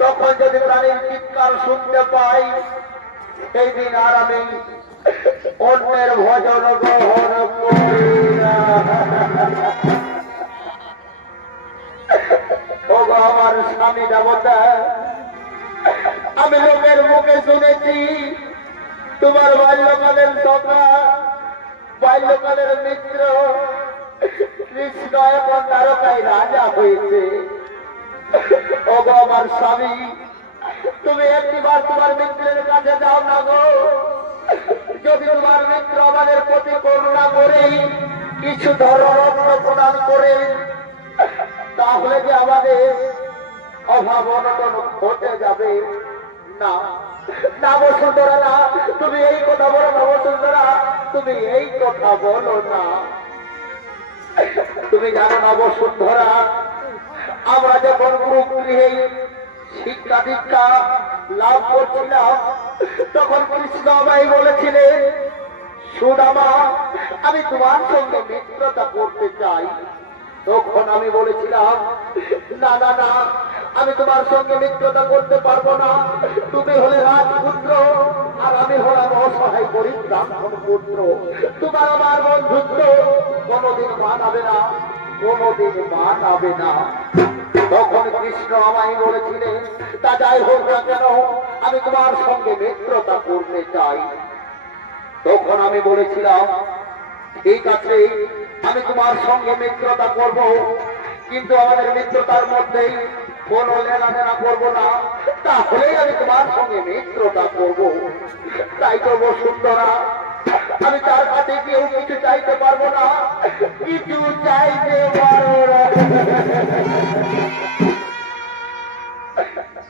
তখন যদি প্রাণীর চিৎকার শুনতে পাই সেই দিন আর আমি অন্যের ভজন গ্রহণ করি না। ও গো আমার স্বামী দেবতা, আমি লোকের মুখে শুনেছি তোমার বাল্যকালের সখা, বাল্যকালের মিত্র কৃষ্ণ এখন দ্বারকায় রাজা হয়েছে। ও গো আমার স্বামী, তুমি একটিবার তোমার মিত্রের কাছে যাও না গো। যদি তোমার মিত্র আমাদের প্রতি করুণা করে কিছু ধররত্ন প্রদান করে, তাহলে যে আমাদের অভাব অনটন ঘটে যাবে। না না বসুন্ধরা, না, তুমি এই কথা বলো না বসুন্ধরা, তুমি এই কথা বলো না। তুমি জানো না বসুন্ধরা, আমরা যখন গুরুগৃহে শিক্ষা দীক্ষা লাভ করছিলাম তখন কৃষ্ণ আমায় বলেছিলেন, সুদামা আমি তোমার সঙ্গে মিত্রতা করতে চাই। তখন আমি বলেছিলাম, না না না, আমি তোমার সঙ্গে মিত্রতা করতে পারবো না। তুমি হলে রাজপুত্র আর আমি হলাম অসহায় গরিব ব্রাহ্মণ পুত্র, তোমার আমার বন্ধুত্ব কোনোদিন মানাবে না, কোনোদিন মানাবে না। তখন কৃষ্ণ আমায় বলেছিলেন, তা যাই হোক না কেন আমি তোমার সঙ্গে মিত্রতা করতে চাই। তখন আমি বলেছিলাম, ঠিক আছে, আমি তোমার সঙ্গে মিত্রতা করব, কিন্তু আমাদের মিত্রতার মধ্যেই কোনো লেনাদেনা করবো না, তাহলেই আমি তোমার সঙ্গে মিত্রতা করব। তাই তো বসুন্ধরা, আমি তার কাছে কেউ কিছু চাইতে পারবো না, কিছু চাইতে পারবো না।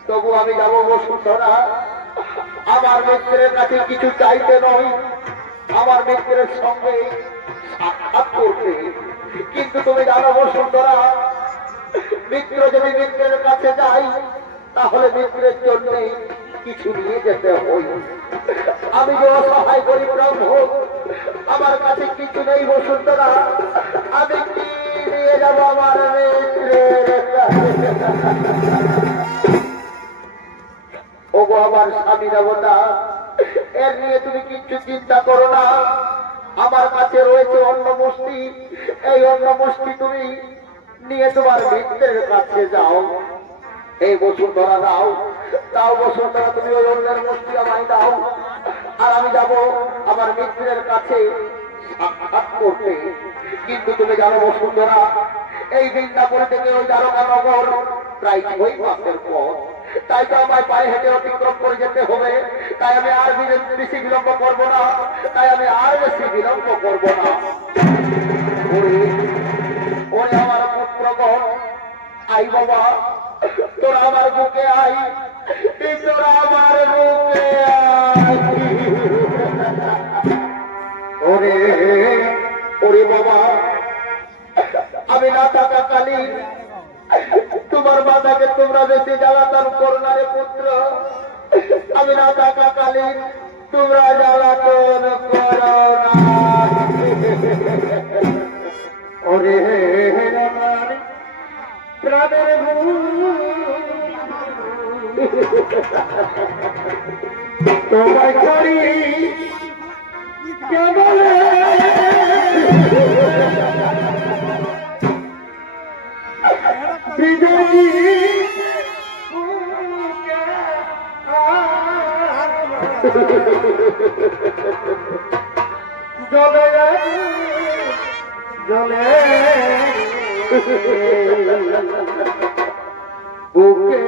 তবু আমি যাবো বসুন্ধরা, আমার মিত্রের কাছে কিছু চাইতে নয়, আমার মিত্রের সঙ্গে সাক্ষাৎ করতে। কিন্তু তুমি জানো বসুন্ধরা, মিত্র যদি মিত্রের কাছে যাই তাহলে মিত্রের জন্য কিছু নিয়ে যেতে হয়। আমি যে অসহায় গরিব ব্রাহ্মণ, আমার কাছে কিছু নেই বসুন্ধরা, আমি কি নিয়ে যাবো আমার মিত্রের ওগো আমার স্বামী দেবতা, এর নিয়ে তুমি কিচ্ছু চিন্তা করো না। আমার কাছে রয়েছে অন্ন মুষ্টি, এই অন্ন মুষ্টি তুমি নিয়ে তোমার মিত্রের কাছে যাও। এই বসুন্ধরা দাও, তাও বসুন্ধরা তুমি ওই অন্যের মুষ্টি আমায় দাও, আর আমি যাব আমার মিত্রের কাছে সাক্ষাৎ করতে। কিন্তু তুমি জানো বসুন্ধরা, এই বৃন্দাবন থেকে ওই দ্বারকানগর প্রায় 6 মাসের পথ, তাই তো আমায় পায়ে হেঁটে অতিক্রম করে যেতে হবে। তাই আমি আর বেশি বিলম্ব করবো না, তাই আমি আর বেশি বিলম্ব করবো না। ওরে আমার পুত্রগণ, আই বাবা, তোরা আমার বুকে আই, তোরা আমার বুকে আই। ওরে ওরে বাবা, আমি না থাকাকালীন তোমার মাতাকে তোমরা বেশি জ্বালাতন করো না রে পুত্র। আমি না থাকাকালীন তোমরা জ্বালাতন করো না। ওরে আমার প্রাণের তোমায় করি কেবল জলে জলে বুকে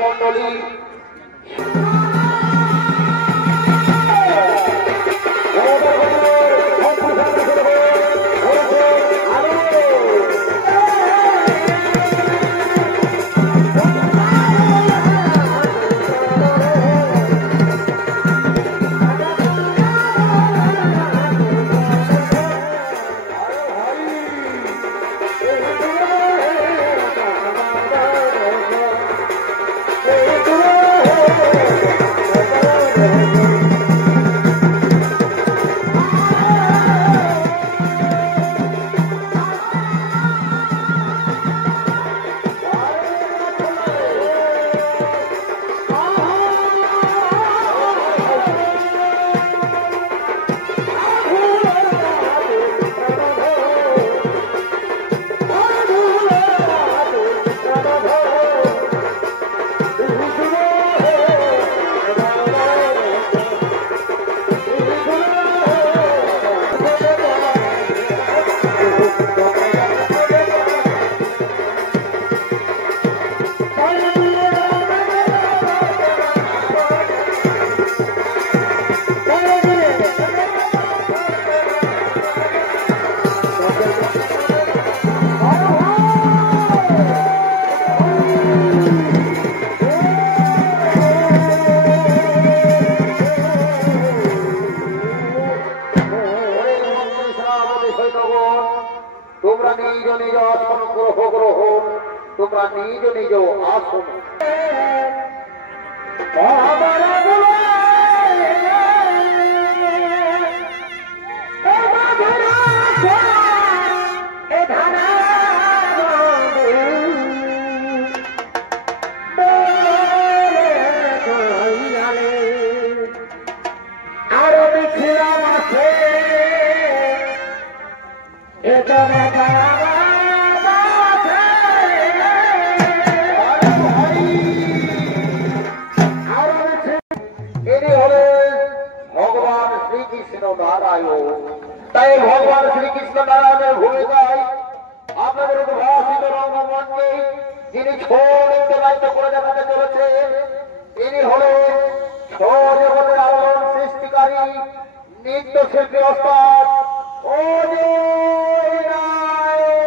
মন্ডলী তোমরা নিজ নিজ আসন গ্রহণ, তোমরা নিজ নিজ আসন। ছিলাম আছে এটা ইনি হলেন ভগবান শ্রীকৃষ্ণ নারায়ণ। তাই ভগবান শ্রীকৃষ্ণ নারায়ণের ভূমিকায় আপনাদের উদ্ভাসিত রঙ্গমঞ্চে যিনি ছৌ নৃত্যায়িত করে দেখাতে চলেছে তিনি হলেন ছৌ জগতের আলোড়ন সৃষ্টিকারী নৃত্যশিল্পী ওস্তাদ অজয় নায়ক।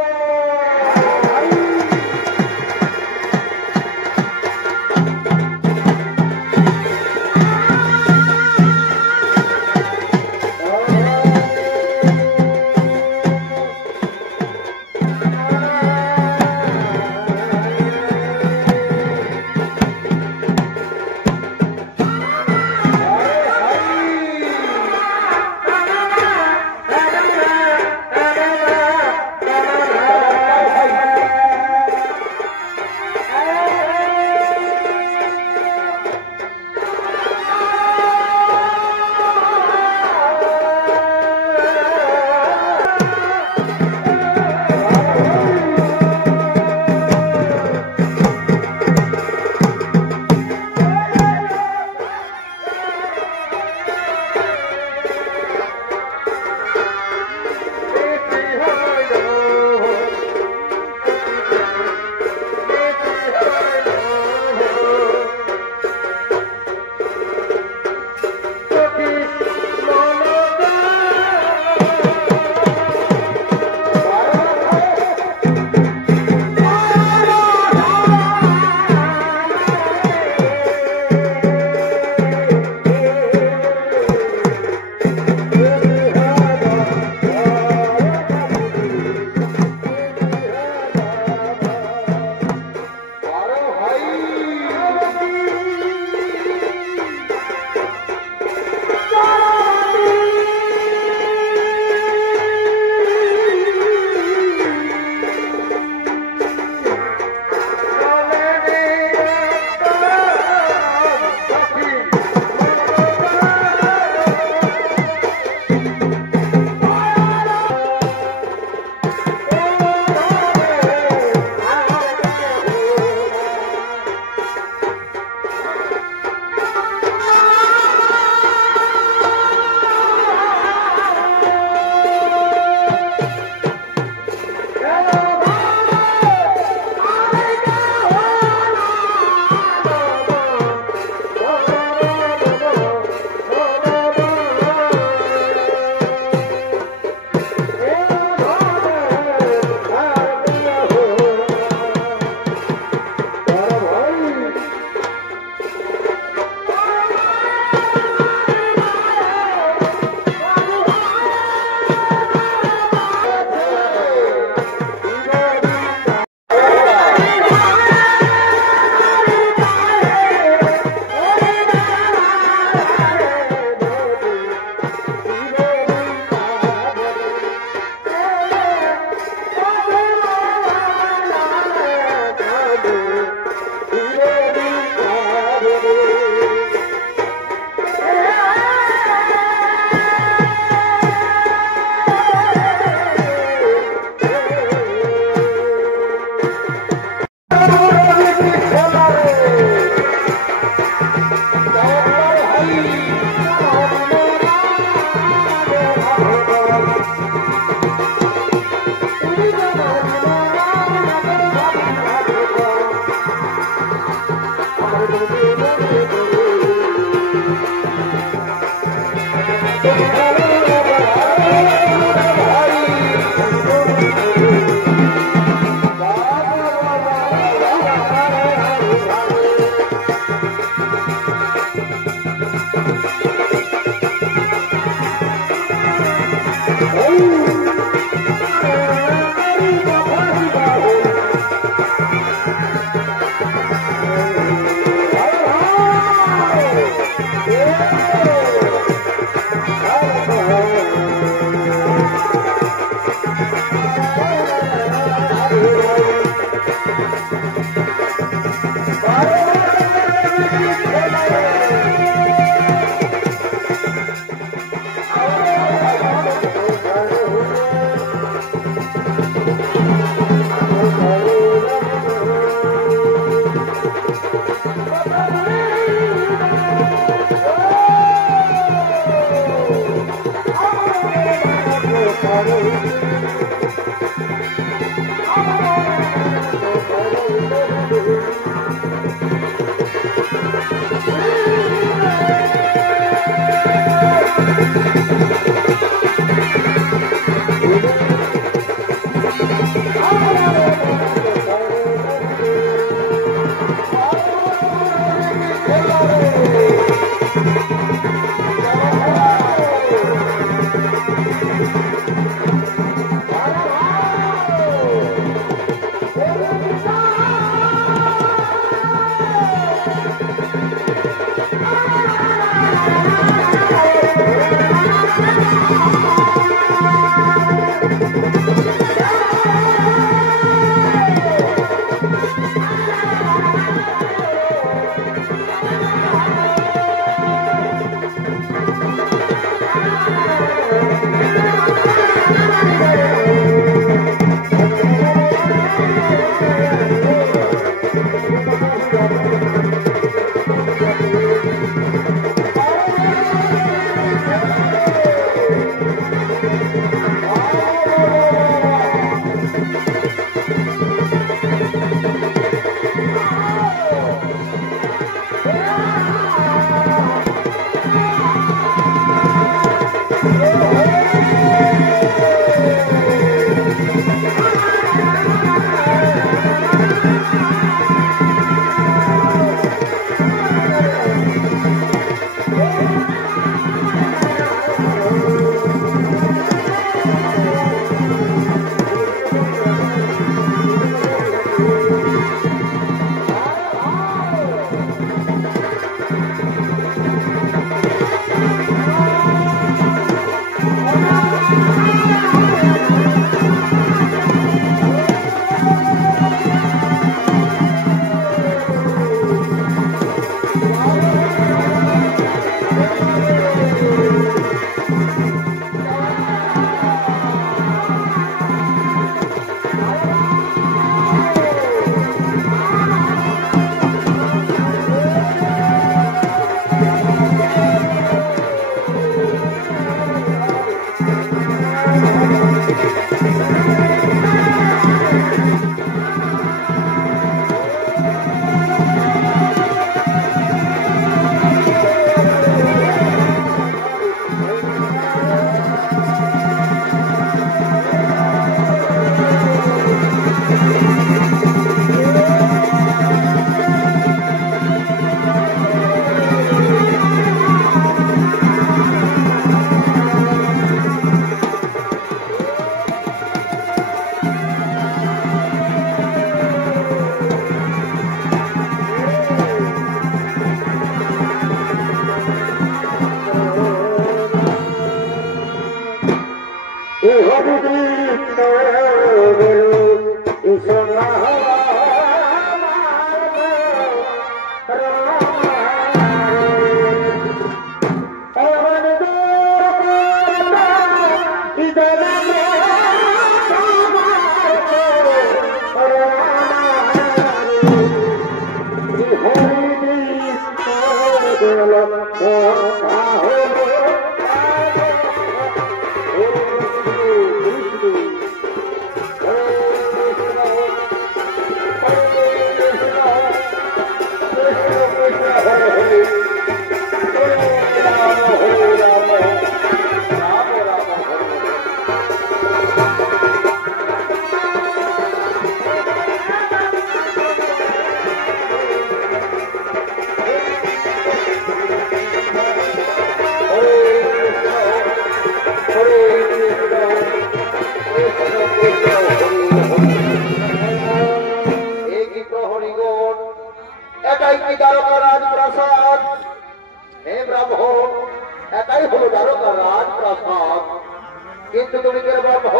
কিন্তু তুমি কে ব্রহ্ম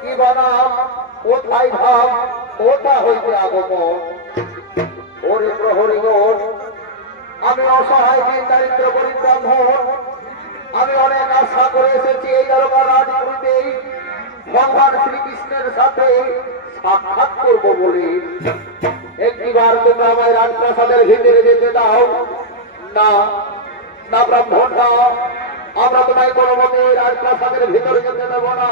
কি বানাম কোথায় ভাব কোথা হইতে আগমন ওরে প্রহরীগণ আমি অসহায় দারিদ্র গরিব ব্রাহ্মণ আমি অনেক আশা করে এসেছি এই দরবার রাজপুরীতে ভগবান শ্রীকৃষ্ণের সাথে সাক্ষাৎ করব বলে একটিবার তোমরা আমায় রাজপ্রাসাদের ভিতরে যেতে দাও না না ব্রাহ্মণ না আমরা তোমায় কোনো মতে রাজপ্রাসাদের ভিতরে যেতে দেব না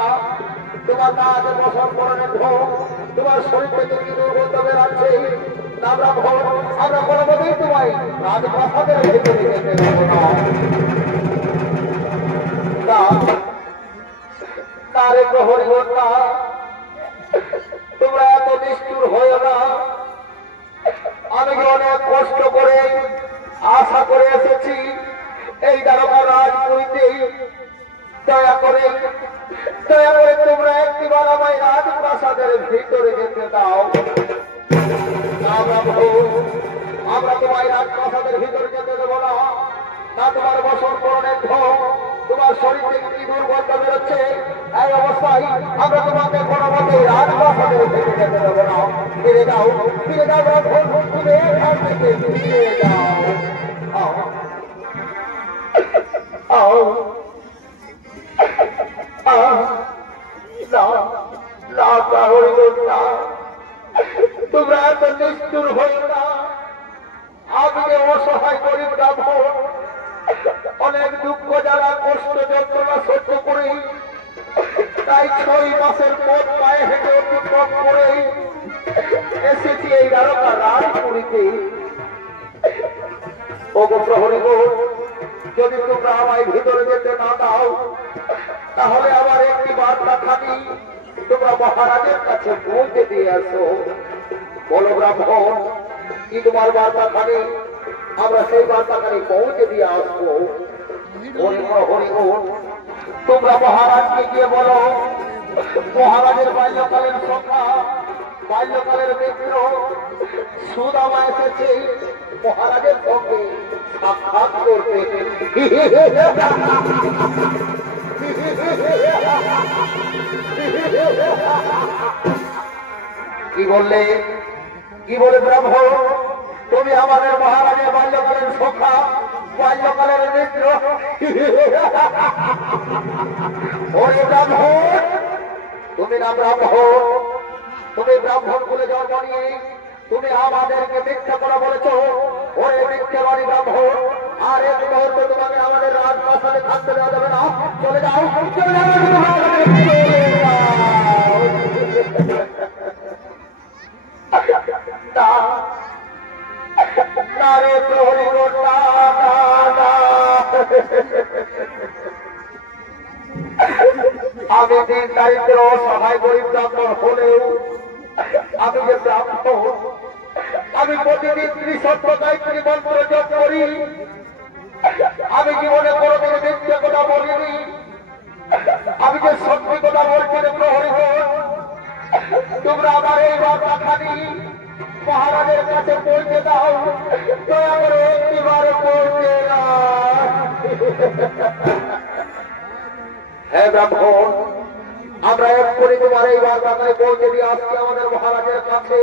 তোমার কাজ বসন করণে ঢোক তোমার শরীর থেকে কি দুর্গন্ধ বেরাচ্ছে না ব্রাহ্মণ আমরা কোনো মতেই তোমায় রাজপ্রাসাদের ভিতরে যেতে দেব না তারে প্রহরী না তোমরা এত নিষ্ঠুর হয়ে না আমি অনেক কষ্ট করে আশা করে এসেছি এই দ্বারকা রাজপুরীতে দয়া করে তোমরা একটিবার আমায় রাজপ্রাসাদের ভিতরে যেতে দাও আমরা তোমায় রাজপ্রাসাদের ভিতরে যেতে দেবো না না তোমার বসন করণের ঢোক তোমার শরীর থেকে কি দুর্গন্ধ বেরোচ্ছে এই অবস্থায় আমরা তোমাকে কোনো মতে রাজপ্রাসাদের ভিতরে যেতে দেবো না ফিরে যাও তুমি এখান থেকে ফিরে যাও তোমরা এত নিষ্ঠুর হয়ে না আমি অসহায় গরিব ব্রাহ্মণ অনেক দুঃখ জ্বালা কষ্ট যন্ত্রণা সহ্য করি তাই 6 মাসের পথ পায়ে হেঁটে অতিক্রম করে এসেছি এই দ্বারকা রাজপুরীতে ওগো প্রহরী গো যদি তোমরা আমায় ভিতরে যেতে না দাও তাহলে আবার একটি বার্তা খানি তোমরা মহারাজের কাছে পৌঁছে দিয়ে আসো। বলো ব্রাহ্মণ, কি তোমার বার্তা খানি? আমরা সেই বার্তা খানি পৌঁছে দিয়ে আসবো। তোমরা মহারাজকে গিয়ে বলো, মহারাজের বাল্যকালের সখা, বাল্যকালের মিত্র সুদামা এসেছে মহারাজের সঙ্গে সাক্ষাৎ করতে। কি বললে? কি বলে ব্রাহ্মণ? তুমি আমাদের মহারাজের বাল্যকালের সখা, বাল্যকালের মিত্র? ওরে ব্রাহ্মণ, তুমি না ব্রাহ্মণ, তুমি ব্রাহ্মণ বলে জন্ম নিয়ে তুমি আমাদেরকে মিথ্যা করে বলেছ। ওরে মিথ্যাবাদী ব্রাহ্মণ, আর এক মুহূর্তে তোমাকে আমাদের রাজপ্রাসাদে থাকতে দেওয়া যাবে না। চলে যাও, চলে যাও, না রে প্রহরী, আমি দিন দারিদ্র সহায় গরিব ব্রাহ্মণ হলেও আমি যে ব্রাহ্মণ, আমি প্রতিদিন ত্রিসত্য গায়ত্রী মন্ত্র জপ করি। আমি জীবনে কোনদিন মিথ্যে কথা বলিনি। আমি যে সত্যি কথা বলছি রে প্রহরী, তোমরা আমার এই বার্তা খানি মহারাজের কাছে পৌঁছে দাও। দয়া করে একটিবার পৌঁছে দাও। হ্যাঁ ব্রাহ্মণ, আমরা এক্ষুনি তোমার এই বার্তাখানে পৌঁছে দিয়ে আসছি আমাদের মহারাজের কাছে।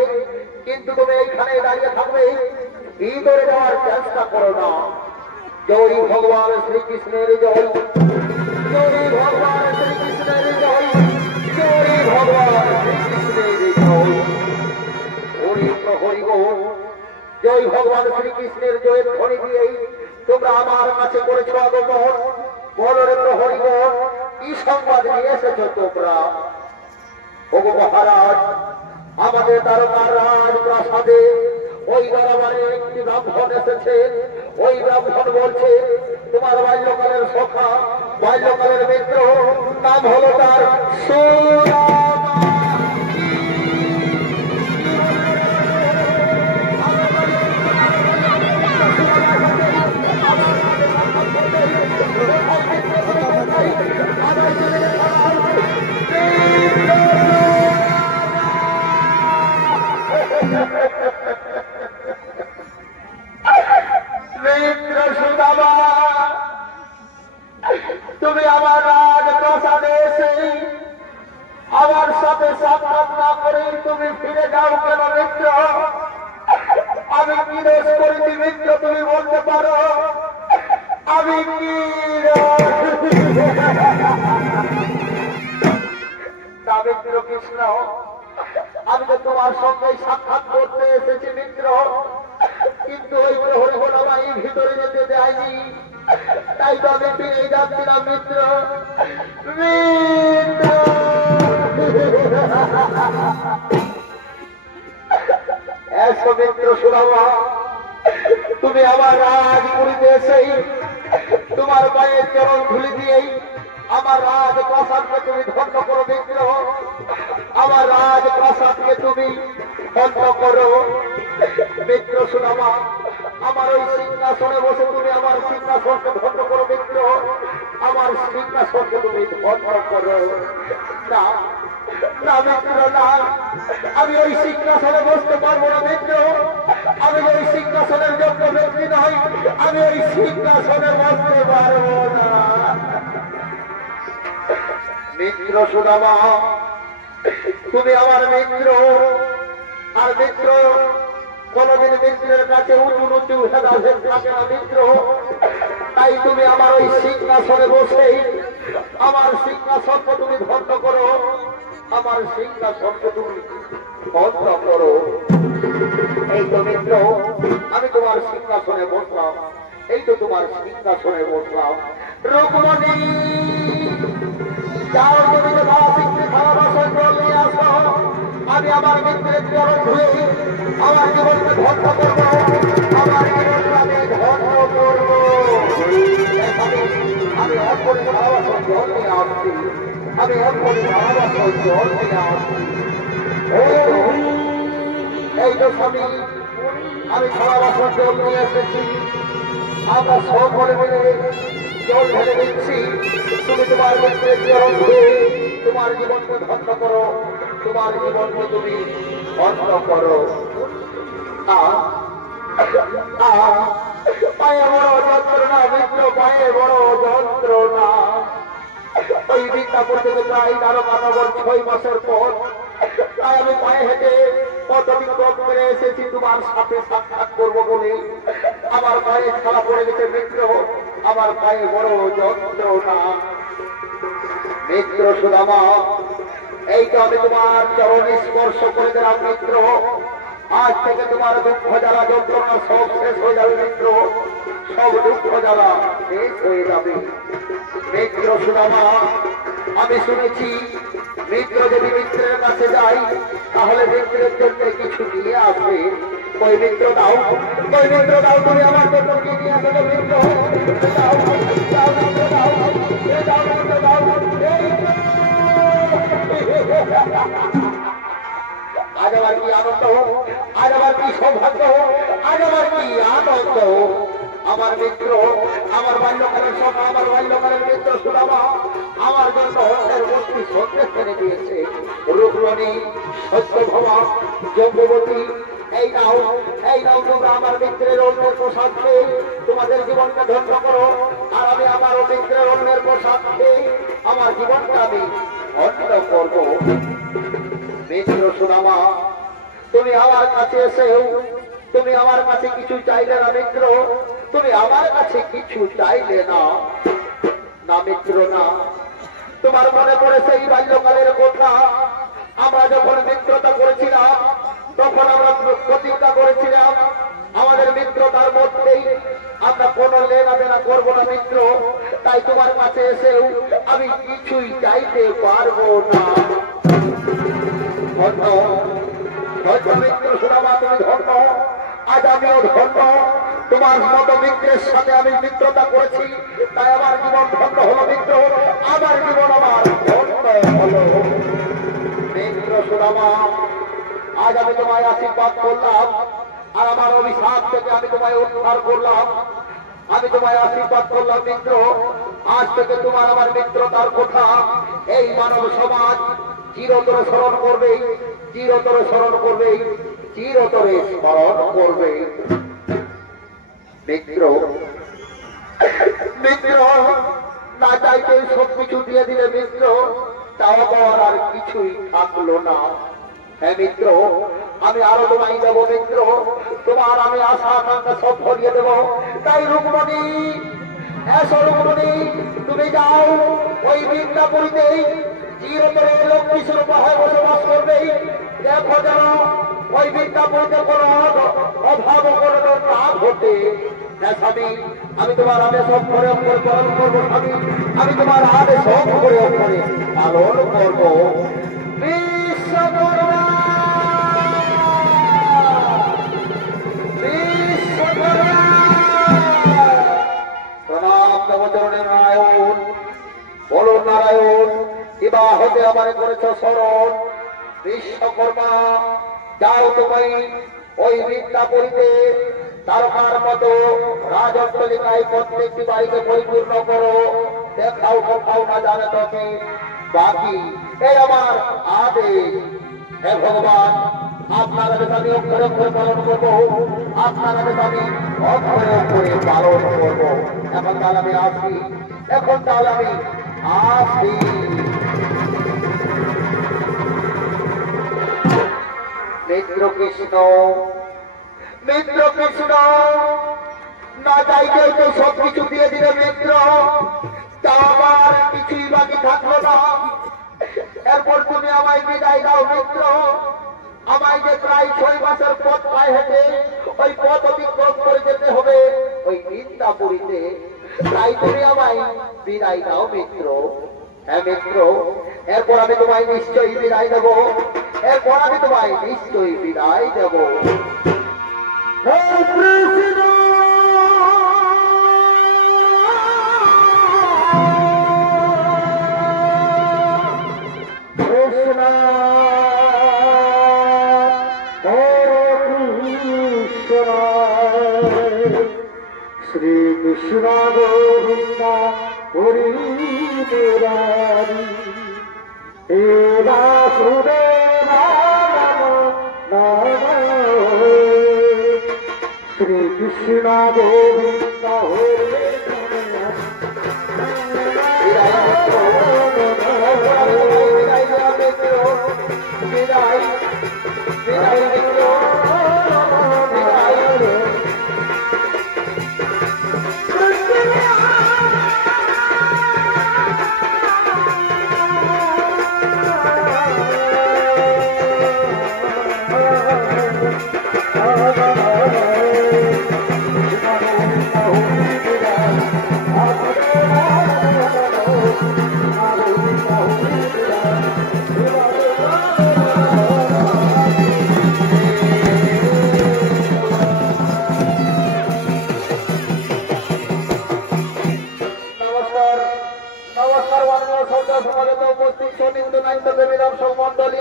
কিন্তু তুমি এইখানে দাঁড়িয়ে থাকবে, ভিতরে যাওয়ার চেষ্টা করো না। জয় ভগবান শ্রীকৃষ্ণের জয়, জয় ভগবান শ্রীকৃষ্ণের জয়, জয় ভগবান শ্রীকৃষ্ণের জয়। হরি হরি গো, জয় ভগবান শ্রীকৃষ্ণের জয়ের ধ্বনি দিয়েই তোমরা আমার কাছে করেছ আগমন। বলো রে প্রহরী গো, কি সংবাদ নিয়ে এসেছো তোমরা? ওগো মহারাজ, আমাদের দ্বারকার রাজপ্রাসাদে ওই দরবারে একটি ব্রাহ্মণ এসেছে। ওই ব্রাহ্মণ বলছে তোমার বাল্যকালের সখা, বাল্যকালের মিত্র, নাম হলো তার সুদামা। মিত্র সুদামা, তুমি আমার রাজপ্রাসাদে এসে আমার সাথে সাক্ষাৎ না করে তুমি ফিরে যাও কেন মিত্র? আমি কি দোষ করেছি মিত্র, তুমি বলতে পারো? আমি কি না মিত্র কৃষ্ণ, আমি তো তোমার সঙ্গে সাক্ষাৎ করতে এসেছি মিত্র, কিন্তু ওই প্রহরী বলে আমায় ভিতরে যেতে দেয়নি, তাই তো আমি ফিরে যাচ্ছিলাম মিত্র। মিত্র এসো মিত্র সুদামা, তুমি আমার রাজপুরীতে এসেই তোমার পায়ের চরণ ধুলি দিয়েই আমার রাজপ্রাসাদকে তুমি ধন্য করো মিত্র। আমার রাজপ্রাসাদকে তুমি ধন্য করো মিত্র সুদামা। আমার ওই সিংহাসনে বসে তুমি আমার সিংহাসনকে ধন্য করো মিত্র। আমার সিংহাসনকে তুমি ধন্য করো। না না মিত্র না, আমি ওই সিংহাসনে বসতে পারবো না মিত্র। আমি ওই সিংহাসনের যোগ্য ব্যক্তি নই, আমি ওই সিংহাসনে বসতে পারবো না মিত্র সুদামা। তুমি আমার মিত্র, আর মিত্র কোনদিন মিত্রের কাছে উঁচু উঁচু হেদাভেদ থাকে না মিত্র। তাই তুমি আমার ওই সিংহাসনে বসেই আমার সিংহাসনকে তুমি ধন্য করো, আমার সিংহাসনকে তুমি ধন্য করো। এই তো মিত্র, আমি তোমার সিংহাসনে বসলাম, এই তো তোমার সিংহাসনে বসলাম। রুকমণি, যাও তুমি যে ভাষিককে খাওয়া বাসন নিয়ে আসো, আমি আমার মিত্রের চরণ ধুয়ে আমার জীবনকে ধন্য করব, আমার জীবনকে আমি ধন্য করব। আমি এক্ষুনি ভালোবাসার জল নিয়ে আসছি, আমি এক্ষুনি ভালোবাসার জল নিয়ে আসছি। এই তো স্বামী, আমি ভালোবাসার জল নিয়ে এসেছি। আমরা সকলে মিলে জল ঢেলে দিচ্ছি। তুমি তোমার মিত্রের চরণ ধরে তোমার জীবনকে ধন্য করো, তোমার জীবনকে তুমি ধন্য করো। পায়ে বড় যন্ত্রণা মিত্র, পায়ে বড় যন্ত্রণা। ওই বিদ্যাপুর থেকে প্রায় 6 মাসের পর তাই আমি পায়ে হেঁটে কত বিক্রম করে এসেছি তোমার সাথে সাক্ষাৎ করবো বলে। আমার পায়ে ছাড়া পড়ে গেছে মিত্র, আমার পায়ে বড় যন্ত্রণা। মিত্র সুদামা, এই তো আমি তোমার চরণ স্পর্শ করে দিলাম মিত্র। আজ থেকে তোমার দুঃখ জ্বালা যন্ত্রণা সব শেষ হয়ে যাবে মিত্র, সব দুঃখ জ্বালা শেষ হয়ে যাবে। মিত্র সুদামা, আমি শুনেছি মিত্র যদি মিত্রের কাছে যাই তাহলে মিত্রের জন্য কিছু নিয়ে আসবে। ওই মিত্র দাও, ওই মিত্র দাও, তুমি আমার জন্য কি নিয়ে আসবে মিত্র? দাও, দাও, মিত্র দাও, দাও, মিত্র দাও। আজ আবার কি আনন্দ, আজ আবার কি সৌভাগ্য, আজ আবার কি আনন্দ। আমার মিত্র, আমার বাল্যকালের সব, আমার বাল্যকালের মিত্র সুদামা আমার জন্য অন্যের বস্তি সন্দেশ এনে দিয়েছে। রূপরণী, সত্যভমা, যজ্ঞবতী, এই নাও, এই নাও তোমরা আমার মিত্রের অন্যের পোশাক খেয়ে তোমাদের জীবনকে ধন্য করো। আর আমি আমার মিত্রের অন্যের পোশাক খেয়ে আমার জীবনকে আমি ধন্য করবো। মিত্র সুদামা, তুমি আমার কাছে এসেও তুমি আমার কাছে কিছু চাইলে না মিত্র, তুমি আমার কাছে কিছু চাইলে না। না মিত্র না, তোমার মনে পড়ে সেই বাল্যকালের কথা। আমরা যখন মিত্রতা করেছিলাম তখন আমরা প্রতিজ্ঞা করেছিলাম আমাদের মিত্রতার মধ্যেই আমরা কোনো লেনা দেনা করবো না মিত্র। তাই তোমার কাছে এসেও আমি কিছুই চাইতে পারবো না। ধন্য, ধন্য মিত্র সুদামা, তুমি ধন্য। আজ আমিও ধন্য, তোমার মত মিত্রের সাথে আমি মিত্রতা করেছি, তাই আমার জীবন ধন্য হলো মিত্র, আমার জীবন আমার ধন্য হলো। মিত্র সুদামা, আজ আমি তোমায় আশীর্বাদ করলাম, আর আমার অভিশাপ থেকে আমি তোমায় উদ্ধার করলাম। আমি তোমায় আশীর্বাদ করলাম মিত্র, আজ থেকে তোমার আমার মিত্রতার কথা এই মানব সমাজ চিরতরে স্মরণ করবে, চিরতরে স্মরণ করবে, চিরতরে স্মরণ করবে। মিত্র, মিত্র না চাইতে সবকিছু দিয়ে দিলে মিত্র, চাওয়া পাওয়ার আর কিছুই থাকলো না। হ্যাঁ মিত্র, আমি আরো তোমায় দেবো মিত্র, তোমার আমি আশা আকাঙ্ক্ষা সব ভরিয়ে দেবো। তাই রুকমণি, এসো রুকমণি, তুমি যাও ওই বিদ্যাপুরীতেই চিরতরে লক্ষ্মী স্বরূপা হয়ে বসবাস করবে। দেখো যেন ওই বিদ্যাপুরীতে কোনো অভাব কোনো না ঘটে। স্বামী, আমি তোমার আদেশ অক্ষরে অক্ষরে পালন করবো স্বামী, আমি তোমার আদেশ অক্ষরে অক্ষরে পালন করবো। বিশ্বকর্মা, বিশ্বকর্মা, প্রণাম দেবচরণের নারায়ণ, বলুন নারায়ণ, কিবা হতে আমার করেছ স্মরণ। বিশ্বকর্মা, যাও তুমি ওই বিদ্যাপুরীতে তারকার মতো রাজত্বলিকায় প্রত্যেকটি বাড়িকে পরিপূর্ণ করো। দেখাও কোথাও না জানে তবে বাকি এই আমার আদেশ। হে ভগবান, আপনার আদেশ আমি অক্ষরে অক্ষরে পালন করবো, আপনার আদেশ আমি অক্ষরে অক্ষরে পালন করবো। এখন তাহলে আমি আসি, এখন তাহলে আমি আসি। মিত্র কৃষ্ণ, মিত্র কৃষ্ণ, না চাইতে তো সবকিছু দিয়ে দিলে মিত্র, তা আমার কিছুই বাকি থাকলো না। এরপর তুমি আমায় বিদায় দাও মিত্র। আমায় যে প্রায় 6 মাসের পথ পায়ে হেঁটে ওই পথ অতিক্রম করে যেতে হবে ওই বিদ্যাপুরীতে, তাই তুমি আমায় বিদায় দাও মিত্র। হ্যাঁ মিত্র, এরপর আমি তোমায় নিশ্চয়ই বিদায় দেবো, এরপর আমি তোমায় নিশ্চয়ই বিদায় দেবো। কৃষ্ণ मुरारी हे वासुदेवा नमो नमः श्री कृष्ण गोविंद हरे नमस्कार माननीय श्रोता समागत उपस्थित सोनी उदनायन देवी दर्शक मंडली